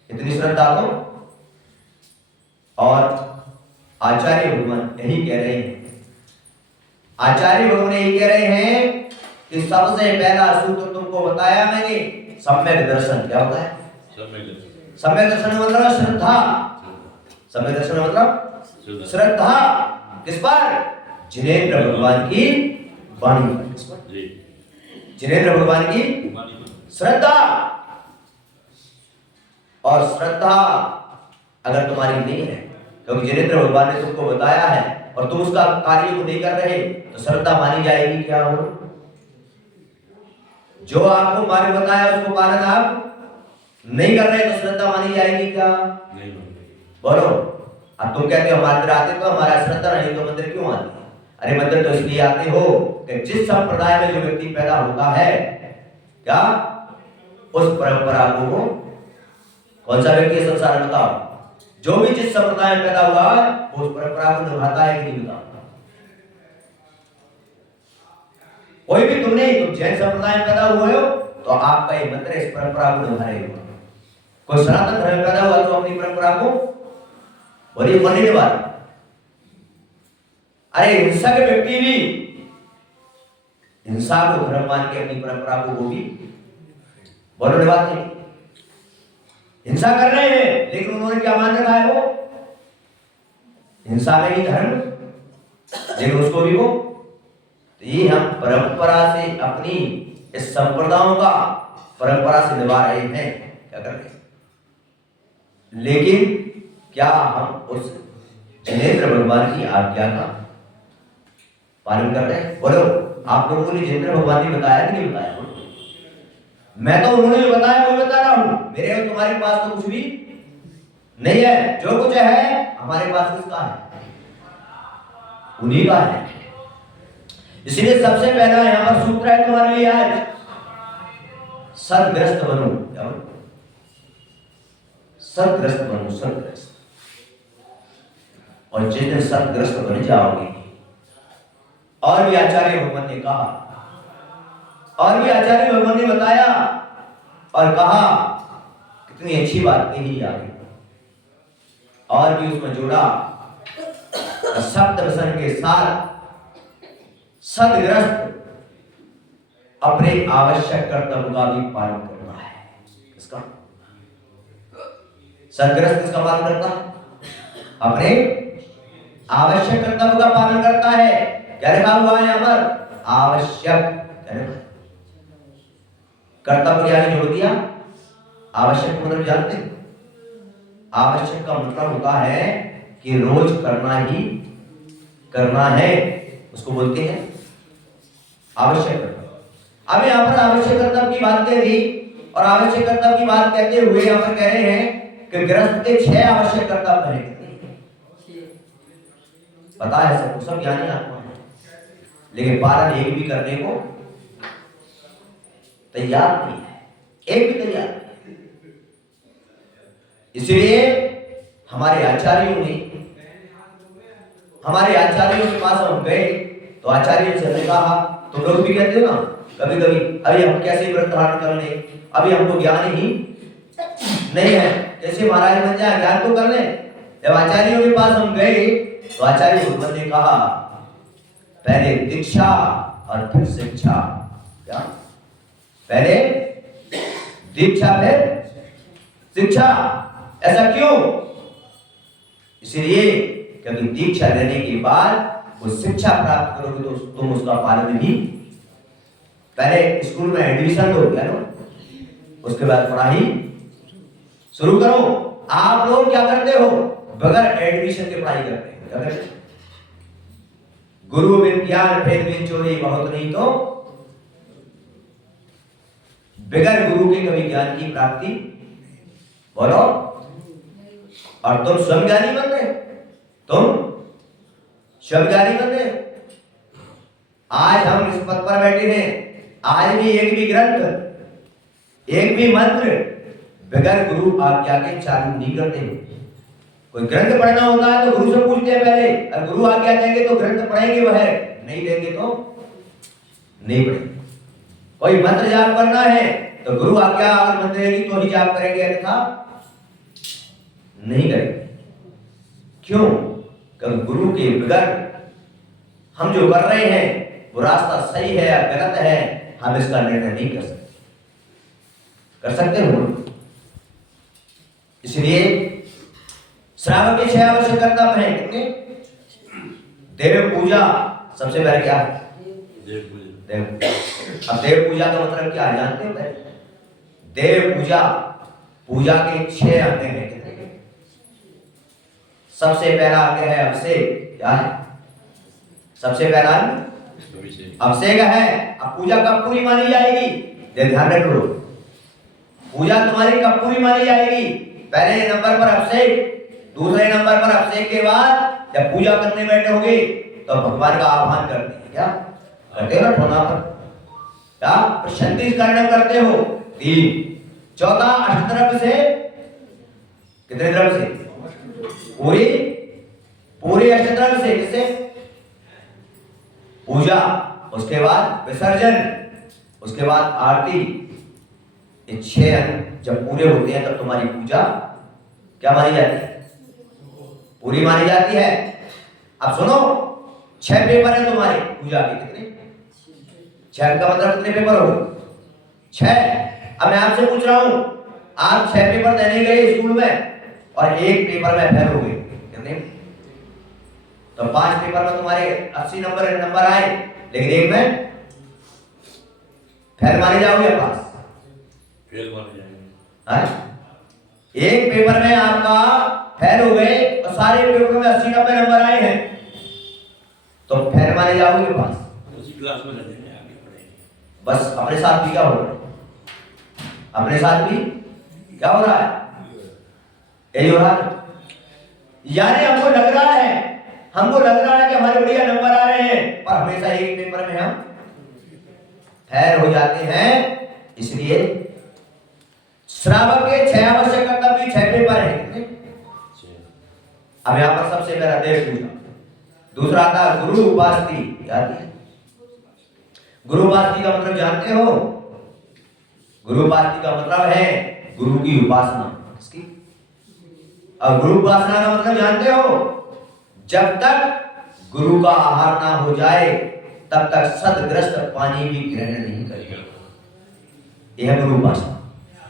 इतनी श्रद्धा तो। और आचार्य भगवान यही कह रहे हैं, आचार्य भगवान यही कह रहे हैं कि सबसे पहला सूत्र तुमको बताया मैंने, सम्यक दर्शन। क्या होता है सम्यक दर्शन? मतलब श्रद्धा। सम्यक दर्शन मतलब श्रद्धा। किस पर? जिनेंद्र भगवान की वाणी पर। किस पर? जिनेंद्र भगवान की श्रद्धा। और श्रद्धा अगर तुम्हारी नहीं है, क्योंकि जिनेंद्र भगवान ने तुमको बताया है और तुम उसका कार्य को नहीं कर रहे, तो श्रद्धा मानी जाएगी क्या? हो जो आपको मार्ग बताया उसको पालन आप नहीं कर रहे तो श्रद्धा मानी जाएगी क्या? नहीं। बोलो, अब तुम कहते हो मंदिर आते तो हमारा श्रद्धा नहीं, तो मंदिर क्यों आते? अरे मंदिर तो इसलिए आते हो कि जिस संप्रदाय में जो व्यक्ति पैदा होता है, क्या उस परंपरा को, कौन सा व्यक्ति है संसार में बताओ, जो भी जिस संप्रदाय में पैदा हुआ वो उस परंपरा को निभाता है कि नहीं बताओ? कोई भी तुम नहीं, तुम जैन संप्रदाय में पैदा हुए हो तो आपका ये मंत्र इस परंपरा को निभा रहे हो। कोई सनातन धर्म में पैदा हुआ तो अपनी परंपरा को बोलिए कौन नहीं निभा रहा? अरे हिंसक व्यक्ति भी हिंसा को धर्म मान के अपनी परंपरा को वो भी बोलो निभाते हैं। हिंसा कर रहे हैं लेकिन उन्होंने क्या मान रखा है? वो हिंसा में ही धर्म, लेकिन उसको भी वो। तो ये हम परंपरा से अपनी इस संप्रदायों का परंपरा से निभा रहे हैं, क्या कर रहे हैं? लेकिन क्या हम उस जिनेंद्र भगवान की आज्ञा का पालन कर रहे हैं? बोलो, आप लोगों को जिनेंद्र भगवान ने बताया कि नहीं बताया? मैं तो उन्होंने बताया वो बता रहा हूं। मेरे और तुम्हारे पास तो कुछ भी नहीं है, जो कुछ है हमारे पास किसका है? उन्हीं का है। इसलिए सबसे पहला यहां पर सूत्र है तुम्हारे लिए आज, सदग्रस्त बनो। क्या बनो? सदग्रस्त बनो, सदग्रस्त। और जिस दिन सदग्रस्त बन जाओगे, और भी आचार्य भगवान ने कहा, और भी आचार्य भगवान ने बताया और कहा, कितनी अच्छी बात कही आगे, और भी उसमें जोड़ा सप्त वसन के साथ सदग्रस्त अपने आवश्यक कर्तव्य का भी पालन करना है। इसका सदग्रस्त किसका पालन करता है? अपने आवश्यक कर्तव्य का पालन करता है। क्या लिखा हुआ है यहां पर? आवश्यक। कर्तव्य क्या जोड़ दिया? आवश्यक मतलब जानते हैं? आवश्यक का मतलब होता है कि रोज करना ही करना है, उसको बोलते हैं आवश्यक कर्तव्य। अब यहाँ पर आवश्यक कर्तव्य की बात कह रही, और आवश्यक कर्तव्य की बात कहते हुए यहाँ पर कह रहे हैं कि गृहस्थ के 6 आवश्यक कर्तव्य हैं। पता है सबको, सब ज्ञानी आपको, लेकिन पालन एक भी करने को तैयार नहीं है, एक भी तैयार नहीं। इसलिए हमारे आचार्यों के पास हम गए तो आचार्य से हमने कहा, तुम लोग भी कहते हो ना कभी कभी, अभी हम कैसे व्रत धारण कर ले, अभी हमको ज्ञान ही नहीं है, कैसे महाराज बन जाए, ज्ञान तो कर ले। जब आचार्यों के पास हम गए तो आचार्य भगवान ने कहा, पहले दीक्षा और फिर शिक्षा। क्या? पहले दीक्षा फिर शिक्षा। ऐसा क्यों? इसलिए क्योंकि दीक्षा लेने के बाद वो शिक्षा प्राप्त करोगे तो तुम उसका पालन भी, पहले स्कूल में एडमिशन लो, क्या लो, उसके बाद पढ़ाई शुरू करो। आप लोग क्या करते हो? बगैर एडमिशन के पढ़ाई करते हैं। क्या करते? गुरु बिन ज्ञान भेद बिन चोरी बहुत नहीं, तो बगैर गुरु के कभी ज्ञान की प्राप्ति, बोलो। और तुम स्वयं ज्ञानी बन गए, तुम स्वयं ज्ञानी बन गए। आज हम इस पद पर बैठे हैं, आज भी एक भी ग्रंथ, एक भी मंत्र बगैर गुरु आज्ञा के चालू नहीं करते हो। कोई ग्रंथ पढ़ना होता है तो गुरु से पूछते हैं पहले, और गुरु आज्ञा देंगे तो ग्रंथ पढ़ेंगे, वह नहीं देंगे तो नहीं पढ़ेंगे। कोई मंत्र जाप करना है तो गुरु आज्ञा अगर मंत्र देगी तो ही जाप करेंगे, अन्यथा नहीं करेंगे। क्यों? क्योंकि गुरु के बगैर हम जो कर रहे हैं वो रास्ता सही है या गलत है, हम इसका निर्णय नहीं कर सकते। कर सकते हो? इसलिए श्रावण के 6 आवश्यक कर्तव्य हैं। कितने? देव पूजा सबसे पहले क्या है? देव पूजा। अब देव पूजा का मतलब क्या है जानते हो? देव पूजा, पूजा के 6 अंग हैं। कितने? सबसे पहला अंग है अभिषेक। क्या है सबसे पहला अंग? अभिषेक है। अब पूजा कब पूरी मानी जाएगी? ध्यान रख लो, पूजा तुम्हारी कब पूरी मानी जाएगी? पहले नंबर पर अभिषेक, दूसरे नंबर पर अभिषेक के बाद जब पूजा करने बैठोगे तो भगवान का आह्वान करते हैं। क्या करते हो? ठोना पर क्या प्रशंति कर्ण करते हो? 3। चौथा अष्टद्रव्य से, कितने द्रव्य से? पूरी अष्टद्रव्य से। किससे? पूजा, उसके बाद विसर्जन, उसके बाद आरती। ये 6 अंग जब पूरे होते हैं तब तुम्हारी पूजा क्या मानी जाती है? पूरी मानी जाती है। अब सुनो, 6 पेपर है तुम्हारे पूजा के। कितने? 6 का मतलब कितने पेपर हो? 6। अब मैं आपसे पूछ रहा हूं, आप 6 पेपर देने गए स्कूल में और 1 पेपर में फेल हो गए, कितने? तो 5 पेपर में तुम्हारे 80 नंबर आए, लेकिन 1 में फेल माने जाओगे या पास? फेल माने जाएंगे। हाँ? 1 पेपर में आपका फेल हो गए और सारे पेपर में 80-90 नंबर आए हैं, तो फेल माने जाओगे पास? उसी क्लास में रहेंगे, आगे पढ़ेंगे। बस अपने साथ भी क्या हो रहा है? अपने साथ भी क्या हो रहा है? यही हो रहा है। यानी हमको लग रहा है कि हमारे बढ़िया नंबर आ रहे हैं, पर हमेशा एक पेपर में हम फेल हो जाते हैं। इसलिए श्रावक के 6 आवश्यक कर्तव्य 6 पेपर है। अब यहां पर सबसे पहला देव पूजा, दूसरा आता है गुरु उपासती। याद है? गुरु उपासती का मतलब जानते हो? गुरु उपासती का मतलब है गुरु की उपासना। किसकी? और गुरु उपासना का मतलब जानते हो? जब तक गुरु का आहार ना हो जाए तब तक सदग्रस्त पानी भी ग्रहण नहीं करेगा। यह है गुरु उपासना।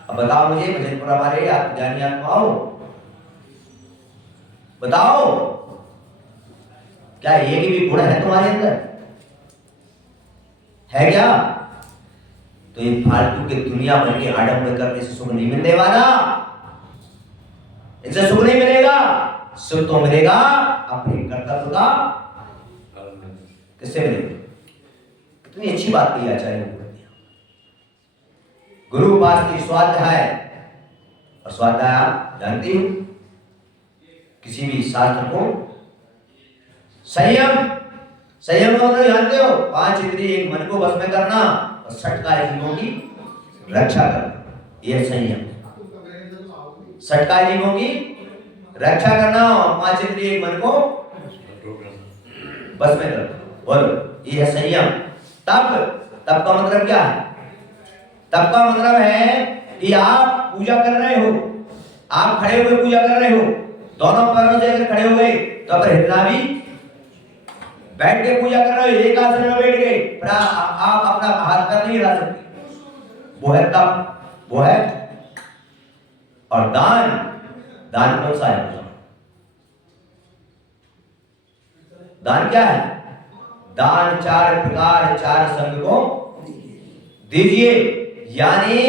अब बताओ मुझे, भजनपुरा वाले आप ज्ञानी आत्माओं, बताओ क्या एक भी गुण है तुम्हारे अंदर? है क्या? तो ये फालतू के दुनिया भर के आडंबर करने से सुख नहीं मिलने वाला। इनसे सुख नहीं मिलेगा। सुख तो मिलेगा अपने कर्तव्य का। किससे मिलेगा? कितनी अच्छी बात कही आचार्य ने। गुरु उपासना स्वाध्याय, और स्वाध्याय आप जानते हो किसी भी शास्त्र को संयम का मतलब जानते हो? 5 इंद्रिय एक मन को वश में करना और 6 काय जीवों की रक्षा करना, यह संयम। 6 काय जीवों की रक्षा करना और 5 इंद्रिय एक मन को वश में करना, बोलो यह है संयम। तप का मतलब क्या है? तप का मतलब है कि आप पूजा कर रहे हो, आप खड़े हुए पूजा कर रहे हो, दोनों पैरों से अगर खड़े हो गए तो अब हिलना भी, बैठ के पूजा कर रहे हो, एक आसन में बैठ गए, पर आप अपना हाथ पैर नहीं हिला सकते, वो है तप, वो है। और दान कौन सा है? दान क्या है? दान 4 प्रकार 4 संग को दीजिए। यानी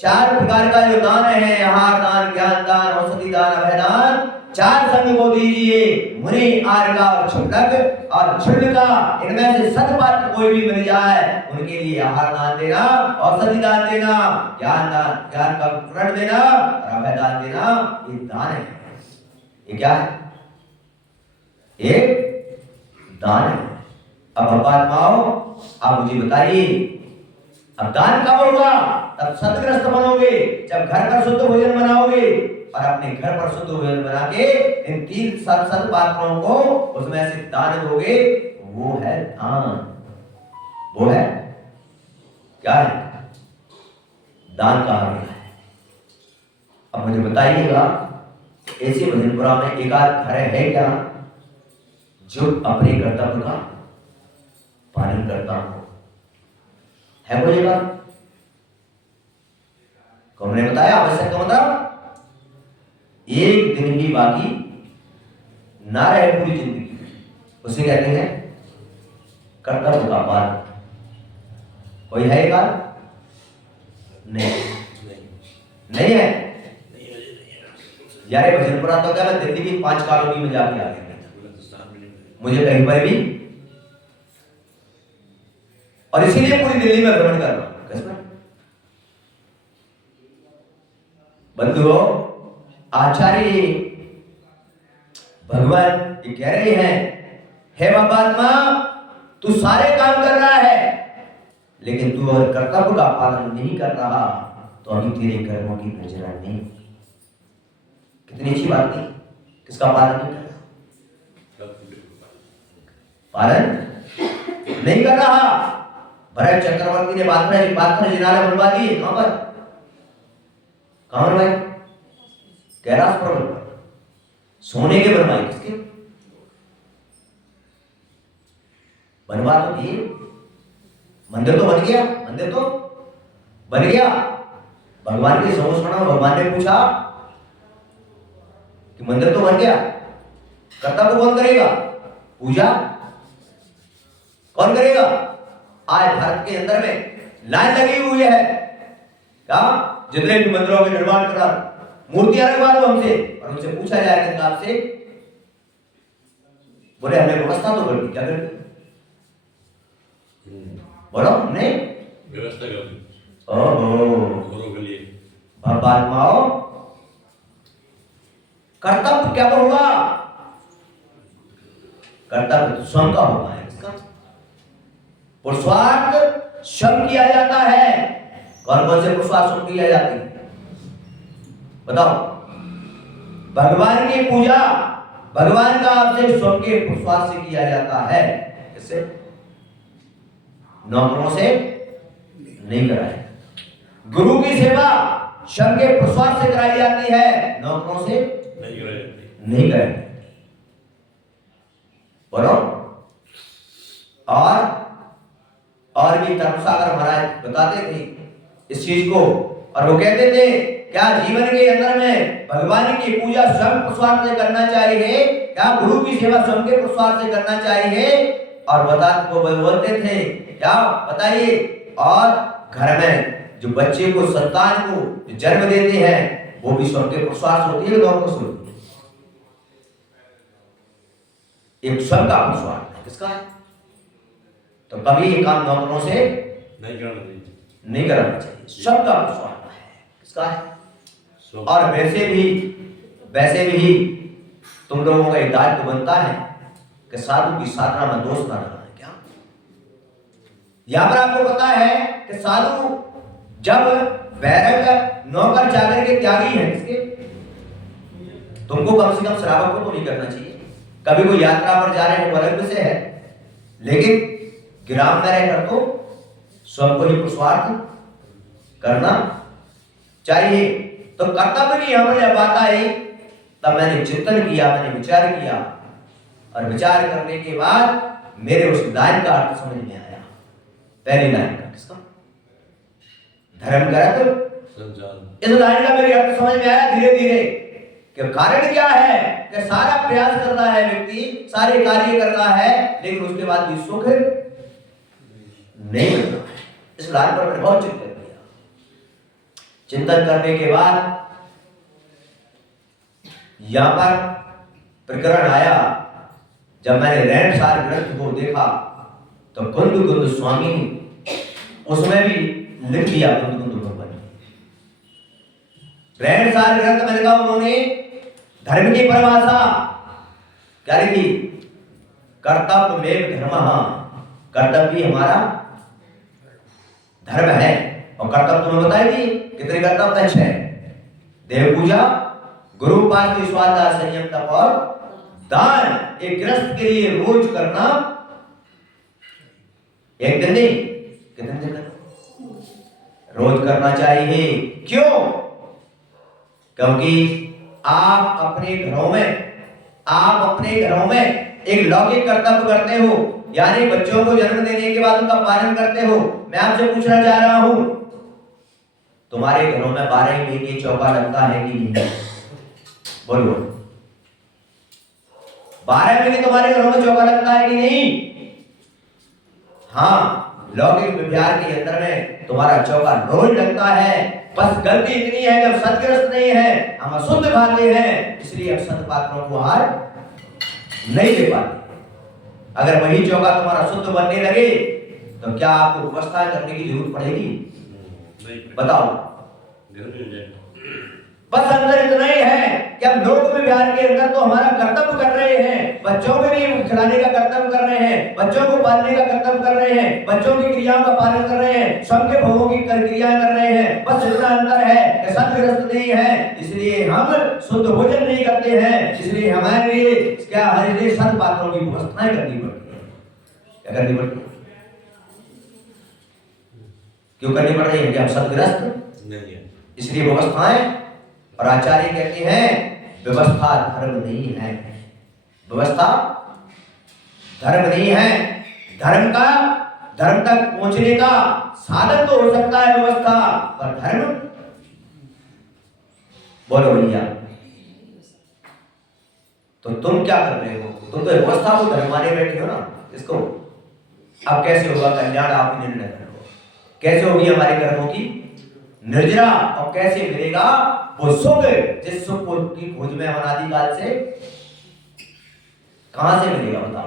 4 प्रकार का जो दान है, आहार दान, ज्ञान दान, औषधि दान, अभय दान, 4 संग को दीजिए। मुनि, आर्गा और क्षुल्लक और क्षुल्लका, इनमें से सत्पात्र कोई भी मिल जाए उनके लिए आहार दान देना, औषधि दान देना, ज्ञान का ऋण देना और अभय दान देना, ये दान है। ये क्या है? एक दान है। अब परमात्माओं आप मुझे बताइए, अब दान कब होगा? तब सदग्रस्त बनोगे, जब घर पर शुद्ध भोजन बनाओगे और अपने घर पर शुद्ध भोजन बना के इन 3 सत पात्रों को उसमें से दान दोगे, वो है दान। वो है क्या है? दान कहा गया है। अब मुझे बताइएगा, ऐसे भजनपुरा में एक आध घर है क्या जो अपने कर्तव्य का पालन करता हो? है कोई जगह? कौन ने बताया? आवश्यक का मतलब एक दिन भी बाकी ना रहे पूरी जिंदगी, उसे कहते हैं कर्तव्य का पालन। कोई है का? नहीं है। यार भजनपुरा तो क्या, मैं दिल्ली की 5 कॉलोनी में जाके आ गया, मुझे कहीं पर भी, और इसीलिए पूरी दिल्ली में भ्रमण कर रहा हूं। किसमें? बंधुओं, आचार्य भगवान ये कह रहे हैं, हे परमात्मा तू सारे काम कर रहा है, लेकिन तू अगर कर्तव्य का पालन नहीं कर रहा तो अभी तेरे कर्मों की नजर नहीं। कितनी अच्छी बात थी। किसका पालन नहीं कर रहा? पालन नहीं कर रहा। भरत चक्रवर्ती ने बादशाह जिनाले बनवा दिए। कहां पर? कहां बनवाए? कैलाश पर्वत पर। सोने के बनवाए। किसके? बनवा तो दिए, मंदिर तो बन गया, मंदिर तो बन गया। भगवान की समझना, भगवान ने पूछा कि मंदिर तो बन गया, कर्तव्य कौन करेगा? पूजा कौन करेगा? आज भारत के अंदर में लाइन लगी हुई है, क्या जितने भी मंदिरों के निर्माण करा, मूर्तियां रखवा दो हमसे, और उनसे पूछा जाए कि आपसे, बोले हमने व्यवस्था तो कर दी। क्या कर दी? बोलो हमने व्यवस्था कर दी। ओहो, घरों के लिए बात्माओं, कर्तव्य क्या होगा? कर्तव्य स्वयं का होगा है। इसका पुरुषार्थ स्वयं किया जाता है। कौन कौन से पुरुषार्थ स्वयं किया जाते हैं? बताओ। भगवान की पूजा भगवान का आपसे स्वयं के पुरुषार्थ से किया जाता है। किससे? नौकरों से नहीं कराए। गुरु की सेवा स्वयं के पुरुषार्थ से कराई जाती है, नौकरों से नहीं कराई। बोलो। और भी धर्मसागर महाराज बताते थे इस चीज को, और वो कहते थे क्या जीवन के अंदर में भगवान की पूजा स्वयं पुरुषार्थ से करना चाहिए, क्या गुरु की सेवा स्वयं के पुरुषार्थ से करना चाहिए। और वो बोलते थे क्या बताइए, और घर में जो बच्चे को, संतान को जो जन्म देते हैं, वो भी स्वयं के पुरुषार्थ होती है, नौकरों से होती है। एक स्वयं का पुरुषार्थ है। किसका है? तो कभी ये काम नौकरों से नहीं करना चाहिए। स्वयं का पुरुषार्थ है। किसका है? और वैसे भी तुम लोगों का एक दायित्व बनता है कि साधु की साधना में दोष ना लगाना। क्या यहां पर आपको पता है कि साधु जब बैरक नौकर चाकर के त्यागी हैं, इसके तुमको कम से कम श्रावक को तो नहीं करना चाहिए। कभी कोई यात्रा पर जा रहे हैं वो अलग विषय है, लेकिन ग्राम में रहकर तो स्वयं को ही पुरुषार्थ करना चाहिए। तो कर्तव्य की हमें जब बात आई, तब मैंने चिंतन किया, मैंने विचार किया, और विचार करने के बाद मेरे उस लाइन का अर्थ समझ में आया। पहली लाइन का, किसका? धर्म करत संचार। इस लाइन का मेरे अर्थ समझ में आया धीरे धीरे कि कारण क्या है कि सारा प्रयास कर रहा है व्यक्ति, सारे कार्य कर रहा है, लेकिन उसके बाद भी सुख नहीं मिलता। इस लाइन पर मैंने बहुत चिंतन किया। चिंतन करने के बाद यहां पर प्रकरण आया। जब मैंने रहनसार ग्रंथ को देखा तो कुंद कुंद स्वामी उसमें भी लिख दिया कुंद कुंद भगवान। रहनसार ग्रंथ मैंने कहा उन्होंने धर्म की परिभाषा क्या लिखी? कर्तव्य में धर्म, कर्तव्य हमारा धर्म है। और कर्तव्य तुम्हें बताई थी कितने कर्तव्य? 6। देव पूजा, गुरु उपासना, स्वाध्याय, संयम, तप और दान। एक गृहस्थ के लिए रोज करना, एक दिन नहीं, कितने दिन करना? रोज करना चाहिए। क्यों? क्योंकि आप अपने घरों में एक लौकिक कर्तव्य करते हो, यानी बच्चों को जन्म देने के बाद उनका पालन करते हो। मैं आपसे पूछना चाह रहा हूं, तुम्हारे घरों में 12 महीने चौका लगता है कि नहीं? बोलो। 12 महीने तुम्हारे घरों में चौका लगता है कि नहीं? हाँ, लौकिक विचार के अंदर में तुम्हारा चौका रोज लगता है। बस गलती इतनी है जब सदग्रस्त नहीं है, हम अशुद्ध खाते हैं, इसलिए हम सद पात्रों को आहार नहीं दे पाते। अगर वही चौका तुम्हारा शुद्ध बनने लगे तो क्या आपको व्यवस्था करने की जरूरत पड़ेगी? बताओ। बस अंदर इतना ही है कि हम लोक में विहार के अंदर तो हमारा कर्तव्य कर रहे हैं, बच्चों के लिए खिलाने का कर्तव्य कर रहे हैं, बच्चों को पालने का कर्तव्य कर रहे हैं, बच्चों की क्रियाओं का पालन कर रहे हैं, स्वयं के भोगों की क्रियाएं कर रहे हैं। बस इतना अंतर है कि सदग्रस्त नहीं है, इसलिए हम शुद्ध भोजन नहीं करते हैं, इसलिए हमारे लिए क्या हमारे लिए सद पात्रों की व्यवस्थाएं करनी पड़ती है। क्या करनी पड़ती है? क्यों करनी पड़ रही है? कि हम सदग्रस्त नहीं है। इसलिए व्यवस्थाएं। और आचार्य कहते हैं व्यवस्था धर्म नहीं है, व्यवस्था धर्म नहीं है। धर्म तक पहुंचने का साधन तो हो सकता है व्यवस्था, पर धर्म, बोलो भैया, तो तुम क्या कर रहे हो? तुम तो व्यवस्था को धर्म माने बैठे हो ना इसको। अब कैसे होगा कल्याण? आप ही निर्णय करो। कैसे होगी हमारे कर्मों की निर्जरा, और कैसे मिलेगा वो सुख जिस सुख की खोज में हम अनादिकाल से, कहां से मिलेगा बताओ?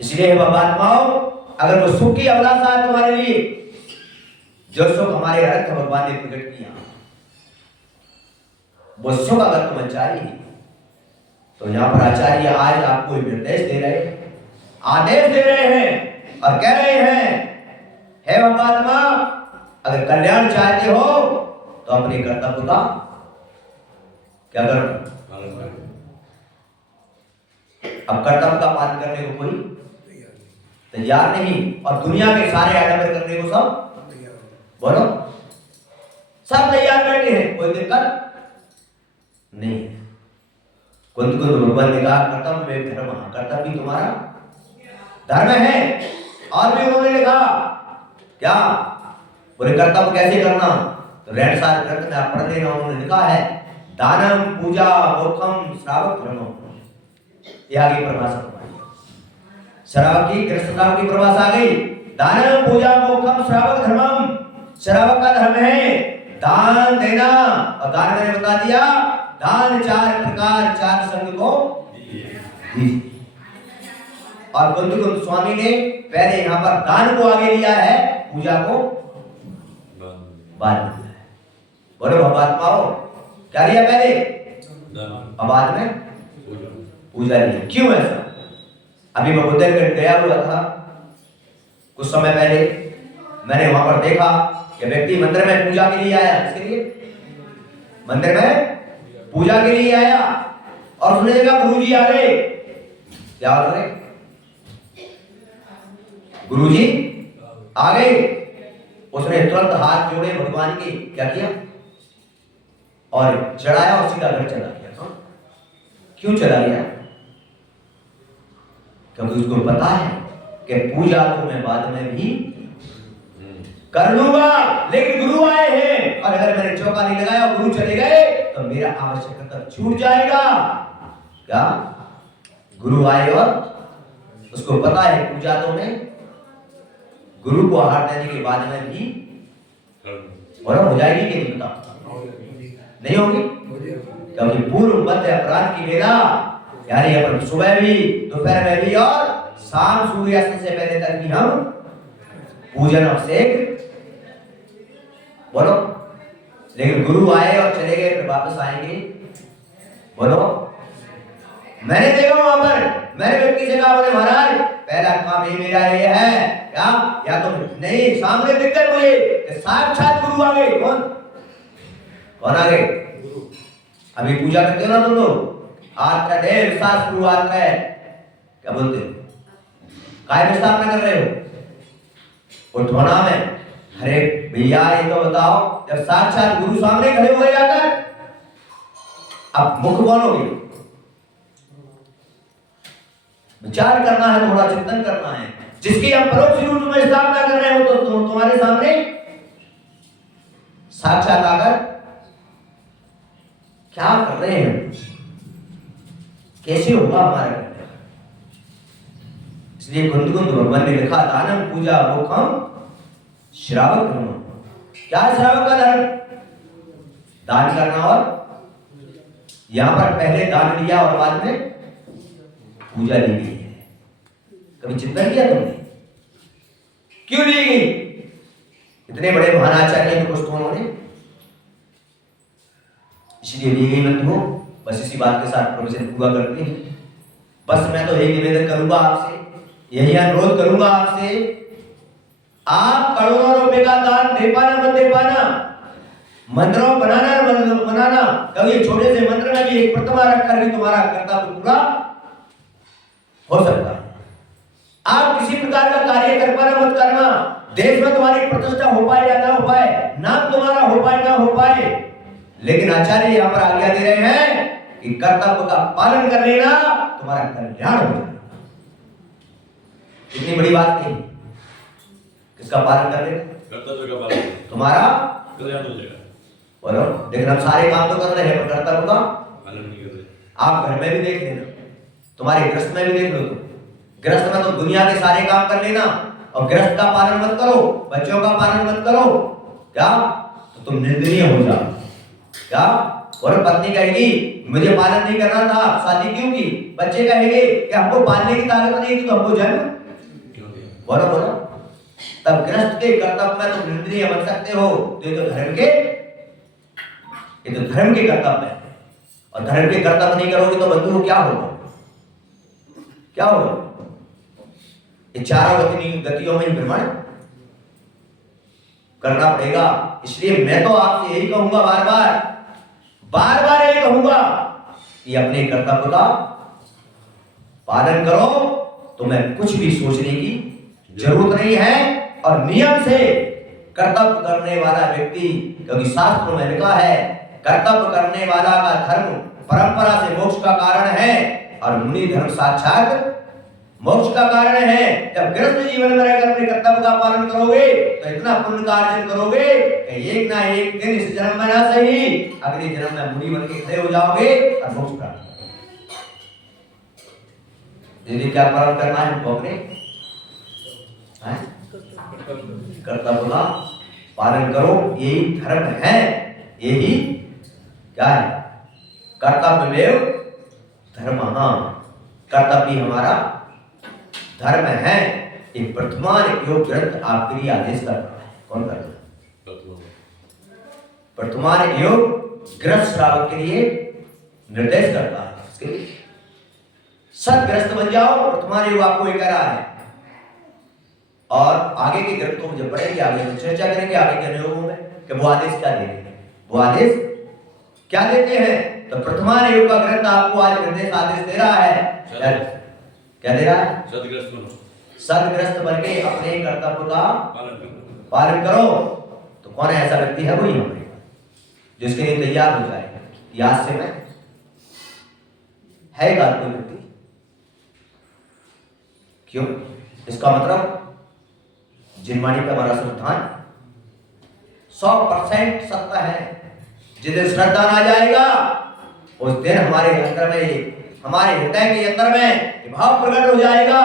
इसलिए परमात्माओं, अगर वो सुख की अभिलाषा है तुम्हारे लिए, जो सुख हमारे अर्थ भगवान ने प्रकट किया, वो सुख अगर तुम्हें चाहिए, तो यहां पर आचार्य आज आपको निर्देश दे रहे हैं, आदेश दे रहे हैं और कह रहे हैं, हे परमात्मा, अगर कल्याण चाहते हो तो अपने कर्तव्य का क्या करना? अब कर्तव्य का पालन करने को कोई तैयार नहीं, और दुनिया के सारे आडंबर करने को सब, बोलो, सब तैयार बैठे हैं, कोई दिक्कत नहीं। कुंत भगवान ने कहा कर्तव्य में धर्म, कर्तव्य भी तुम्हारा धर्म है। और भी उन्होंने लिखा क्या? बोले कर्तव्य कैसे करना? तो रेड साल ग्रंथ में आप पढ़ लेना, उन्होंने लिखा है दानम पूजा मोक्षम श्रावक धर्म। ये आगे परिभाषा श्रावक की, कृष्ण श्रावक की परिभाषा आ गई। दानम पूजा मोक्षम श्रावक धर्मम, श्रावक का धर्म है दान देना, और दान मैंने बता दिया, दान 4 प्रकार, 4 संग को दी। और कुंत स्वामी ने पहले यहाँ पर दान को आगे लिया है, पूजा को बाद में लिया है। बोलो भगवात्माओ, क्या लिया पहले, और बाद में पूजा लिया। क्यों ऐसा? अभी मैं बुंदेलखंड गया हुआ था कुछ समय पहले, मैंने वहां पर देखा कि व्यक्ति मंदिर में पूजा के लिए आया, इसके लिए मंदिर में पूजा के लिए आया, और उसने देखा गुरुजी आ गए। क्या हो रहे? गुरुजी आ गए। उसने तुरंत हाथ जोड़े भगवान के, क्या किया, और चढ़ाया और सीधा घर चला गया। क्यों चला गया? क्योंकि उसको पता है कि पूजा को मैं बाद में भी कर लूंगा, लेकिन गुरु आए हैं, और अगर मैंने चौका नहीं लगाया और गुरु चले गए तो मेरा आवश्यकता छूट जाएगा। क्या? गुरु आए और उसको पता है पूजा तो मैं गुरु को आहार देने के बाद में भी और हो जाएगी कि नहीं? बताओ, नहीं होगी। क्योंकि पूर्व मध्य अपराध की वेला, यानी अपन सुबह भी, दोपहर में भी और शाम सूर्यास्त से पहले तक भी हम पूजन अभिषेक, बोलो। लेकिन गुरु आए और चले गए, फिर वापस आएंगे, बोलो। मैंने देखा वहां पर, मैंने व्यक्ति से कहा, बोले महाराज पहला काम ये मेरा ये है, क्या? या तो नहीं, सामने दिख गए मुझे साक्षात गुरु आ गए। कौन आ गए? अभी पूजा करते हो ना तुम लोग, आत्रा देव शास्त्र आत्रा है, क्या बोलते हो? काय में स्थापना कर रहे हो? उठोना में। अरे भैया ये तो बताओ, जब साक्षात गुरु सामने खड़े हुए जाकर, अब मुख बोलोगे, विचार करना है, थोड़ा चिंतन करना है। जिसकी हम परोक्ष रूप में स्थापना कर रहे हो, तो तुम्हारे सामने साक्षात आकर क्या कर रहे हैं, कैसे होगा हमारा? इसलिए कुंत भगवान ने लिखा दानम पूजा मोक्षम श्रावक धर्म। क्या है श्रावक का धर्म? दान करना। और यहां पर पहले दान लिया और बाद में पूजा ली गई है। कभी चिंतन किया तुमने क्यों ली गई? इतने बड़े महान आचार्य के पुस्तकों ने इसलिए ली गई। बंधुओं, बस इसी बात के साथ प्रवचन पूरा करते हैं। बस मैं तो यही निवेदन करूंगा आपसे, यही अनुरोध करूंगा आपसे, आप करोड़ों रुपए का दान दे पाना मत दे पाना, मंदिरों बनाना बनाना, कभी छोटे से मंदिर में भी एक प्रतिमा रखकर भी तुम्हारा कर्तव्य पूरा हो सकता है। आप किसी प्रकार का कार्य कर पाना मत करना, देश में तुम्हारी प्रतिष्ठा हो पाए या ना हो पाए, नाम तुम्हारा हो पाए ना हो पाए, लेकिन आचार्य यहाँ पर आज्ञा दे रहे हैं कि कर्तव्य का पालन कर लेना, तुम्हारा कल्याण हो जाएगा। इतनी बड़ी बात नहीं, किसका पालन कर लेना? कर्तव्य का पालन, तुम्हारा कल्याण हो जाएगा। बोलो, लेकिन हम सारे काम तो कर रहे हैं, पर कर्तव्य का पालन नहीं कर रहे। आप घर में भी देख लेना, तुम्हारे गृहस्थ में भी देख लो। तुम गृहस्थ में तो दुनिया के सारे काम कर लेना, और गृहस्थ का पालन मत करो, बच्चों का पालन मत करो, क्या तो तुम निंदनीय हो जाओ। क्या? और पत्नी कहेगी मुझे पालन नहीं करना था, शादी क्यों की? बच्चे कहेंगे कि हमको पालने की ताकत नहीं थी तो हमको जन्म क्यों दिया? बोलो बोलो। तब गृहस्थ के कर्तव्य में तुम निंदनीय बन सकते हो, तो ये तो धर्म के कर्तव्य है। और धर्म के कर्तव्य नहीं करोगे तो बंधु क्या होगा? क्या होगा? ये चारों गतियों में भ्रमण करना पड़ेगा। इसलिए मैं तो आपसे यही कहूंगा, बार बार यही कहूंगा कि अपने कर्तव्य का पालन करो, तो मैं कुछ भी सोचने की जरूरत नहीं है। और नियम से कर्तव्य करने वाला व्यक्ति, क्योंकि शास्त्र में लिखा है कर्तव्य करने वाला का धर्म परंपरा से मोक्ष का कारण है, और मुनि धर्म साक्षात मोक्ष का कारण है। जब गृहस्थ जीवन में रहकर अपने कर्तव्य का पालन करोगे तो इतना पुण्य का अर्जन करोगे कि एक ना एक दिन इस जन्म में ना सही, अगले जन्म में मुनि बन के खड़े हो जाओगे और मोक्ष प्राप्त करोगे। यदि क्या पालन करना है हमको अपने कर्तव्य का पालन करो, यही धर्म है, यही क्या है? कर्तव्यमेव धर्मः, कर्तव्य हमारा धर्म है। एक वर्तमान योग ग्रंथ आपके लिए आदेश कर रहा है। कौन कर रहा है? वर्तमान योग ग्रस्त श्रावक के लिए निर्देश करता है। इसके लिए सदग्रस्त बन जाओ, वर्तमान योग आपको ये कह रहा है। और आगे के ग्रंथों में जब पढ़ेंगे, आगे में चर्चा करेंगे आगे के अनुयोगों में कि वो आदेश क्या दे रहे हैं, वो आदेश क्या देते हैं। तो वर्तमान योग का ग्रंथ आपको आज निर्देश आदेश दे रहा है। क्या दे रहा है? सदग्रस्त बनो, सदग्रस्त बनके अपने कर्तव्य का पालन करो। तो कौन है ऐसा व्यक्ति? है वही हमारे जो इसके लिए तैयार हो जाए। याद से मैं है का कोई व्यक्ति? क्यों? इसका मतलब जिनवाणी पे हमारा संविधान 100% सत्ता है। जिस दिन श्रद्धा आ जाएगा उस दिन हमारे अंतर में, हमारे हृदय के अंदर में भाव प्रकट हो जाएगा,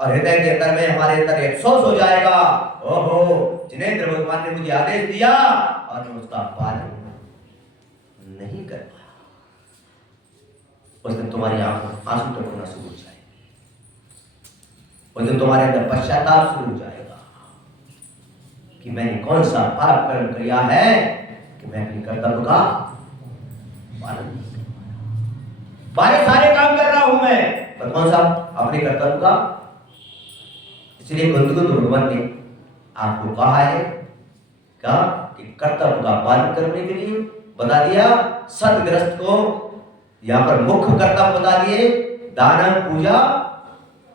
और हृदय के अंदर में हमारे अंदर अफसोस हो जाएगा, ओहो जिनेंद्र भगवान ने मुझे आदेश दिया और मैं उसका पालन नहीं कर पाया। उस दिन तुम्हारी आंखों में आंसू टपकना शुरू हो जाएगा, उस दिन तुम्हारे अंदर पश्चाताप शुरू हो जाएगा कि मैंने कौन सा पाप कर्म किया है कि मैं अपने कर्तव्य का पालन नहीं कर पाया। सारे काम कर रहा हूं मैं, पर कौन सा? अपने कर्तव्य का। इसलिए बंधुगण भगवान ने आपको कहा है क्या कि कर्तव्य का पालन करने के लिए बता दिया। सदग्रस्त को यहाँ पर मुख्य कर्तव्य बता दिए, दानम पूजा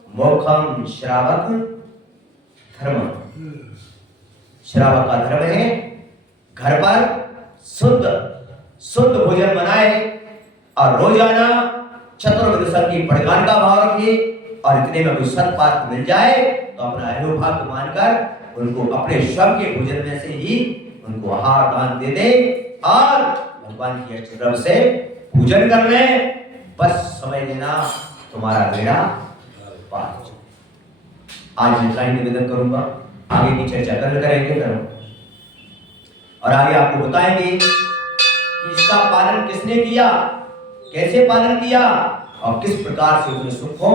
मोक्षम श्रावक धर्म। श्रावक का धर्म है घर पर शुद्ध भोजन बनाए और रोजाना चतुर्विध संघ की पड़गान का भाव रखिए, और इतने में कोई सत्पात्र मिल जाए तो अपना अहोभाग्य मानकर उनको अपने श्रम के भोजन में से ही उनको आहार दान दे दे, और भगवान की अष्टद्रव्य से पूजन कर ले। बस समझ लेना तुम्हारा बेड़ा पार। आज मैं इतना निवेदन करूंगा, आगे की चर्चा कल करेंगे और आगे आपको बताएंगे कि इसका पालन किसने किया, कैसे पालन किया और किस प्रकार से उसने सुख को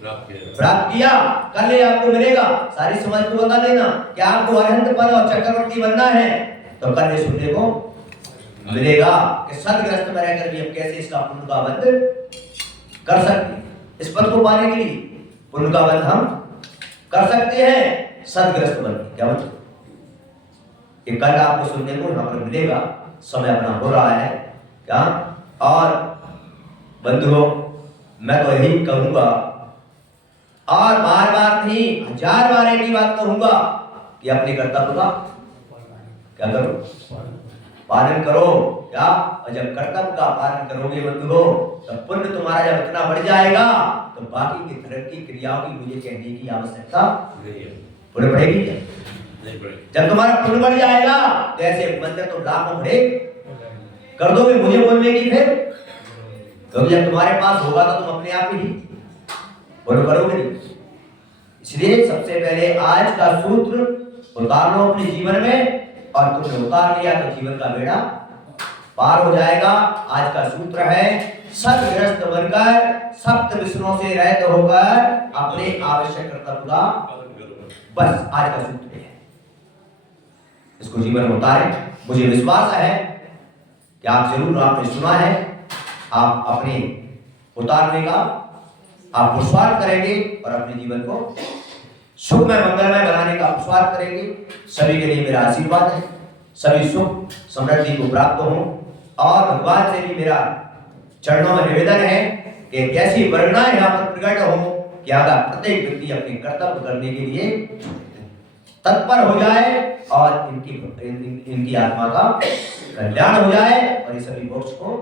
प्राप्त किया। कल ये आपको मिलेगा। सारी समाज को बता देना कि आपको अरहंत पद और चक्रवर्ती बनना है, तो कल ये सुनने को मिलेगा कि सदग्रस्त में रहकर भी हम कैसे इसका पुण्य का बंध कर सकते हैं। इस पद को पाने के लिए पुण्य का बंध हम कर सकते हैं सदग्रस्त बन के। क्या मतलब? ये कल आपको सुनने को यहाँ पर मिलेगा। समय अपना हो रहा है क्या? और बंधुओं मैं तो यही कहूंगा और बार बार नहीं 1000 बार एक ही बात कहूंगा कि अपने कर्तव्य का क्या करो, पालन करो। क्या? और जब कर्तव्य का पालन करोगे बंधुओं, तो पुण्य तुम्हारा जब इतना बढ़ जाएगा तो बाकी की तरह की क्रियाओं की मुझे कहने की आवश्यकता नहीं है, पुण्य बढ़ेगी क्या? नहीं पड़ेगी। जब तुम्हारा पुण्य बढ़ जाएगा तो ऐसे मंदिर तो लाखों बड़े कर दोगे मुझे बोलने की फिर, क्योंकि जब तुम्हारे पास होगा तो तुम अपने आप ही बोलो करोगे नहीं। इसलिए सबसे पहले आज का सूत्र उतार लो अपने जीवन में, और तुमने उतार लिया तो जीवन का बेड़ा पार हो जाएगा। आज का सूत्र है सद्गृहस्थ बनकर सप्त विष्णुओं से रहित होकर अपने आवश्यक कर्तव्य का, बस आज का सूत्र है। इसको जीवन में उतारें। मुझे विश्वास है कि आप जरूर आपने सुना है, आप अपने उतारने का आप पुरुषार्थ करेंगे और अपने जीवन को सुखमय मंगलमय बनाने का पुरुषार्थ करेंगे। सभी के लिए मेरा आशीर्वाद है, सभी सुख समृद्धि को प्राप्त हो, और भगवान से भी मेरा चरणों में निवेदन है कि कैसी वर्णनाएं यहाँ पर प्रकट हो कि अगर प्रत्येक व्यक्ति अपने कर्तव्य करने के लिए तत्पर हो जाए और इनकी आत्मा का कल्याण हो जाए और ये सभी मोक्ष को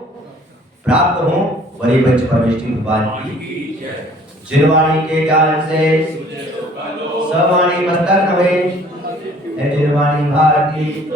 प्राप्त हो। बड़े पंच परमेश्वरी भगवान की जिनवाणी के ज्ञान से सवाणी मस्तक नवे, जिनवाणी भारती।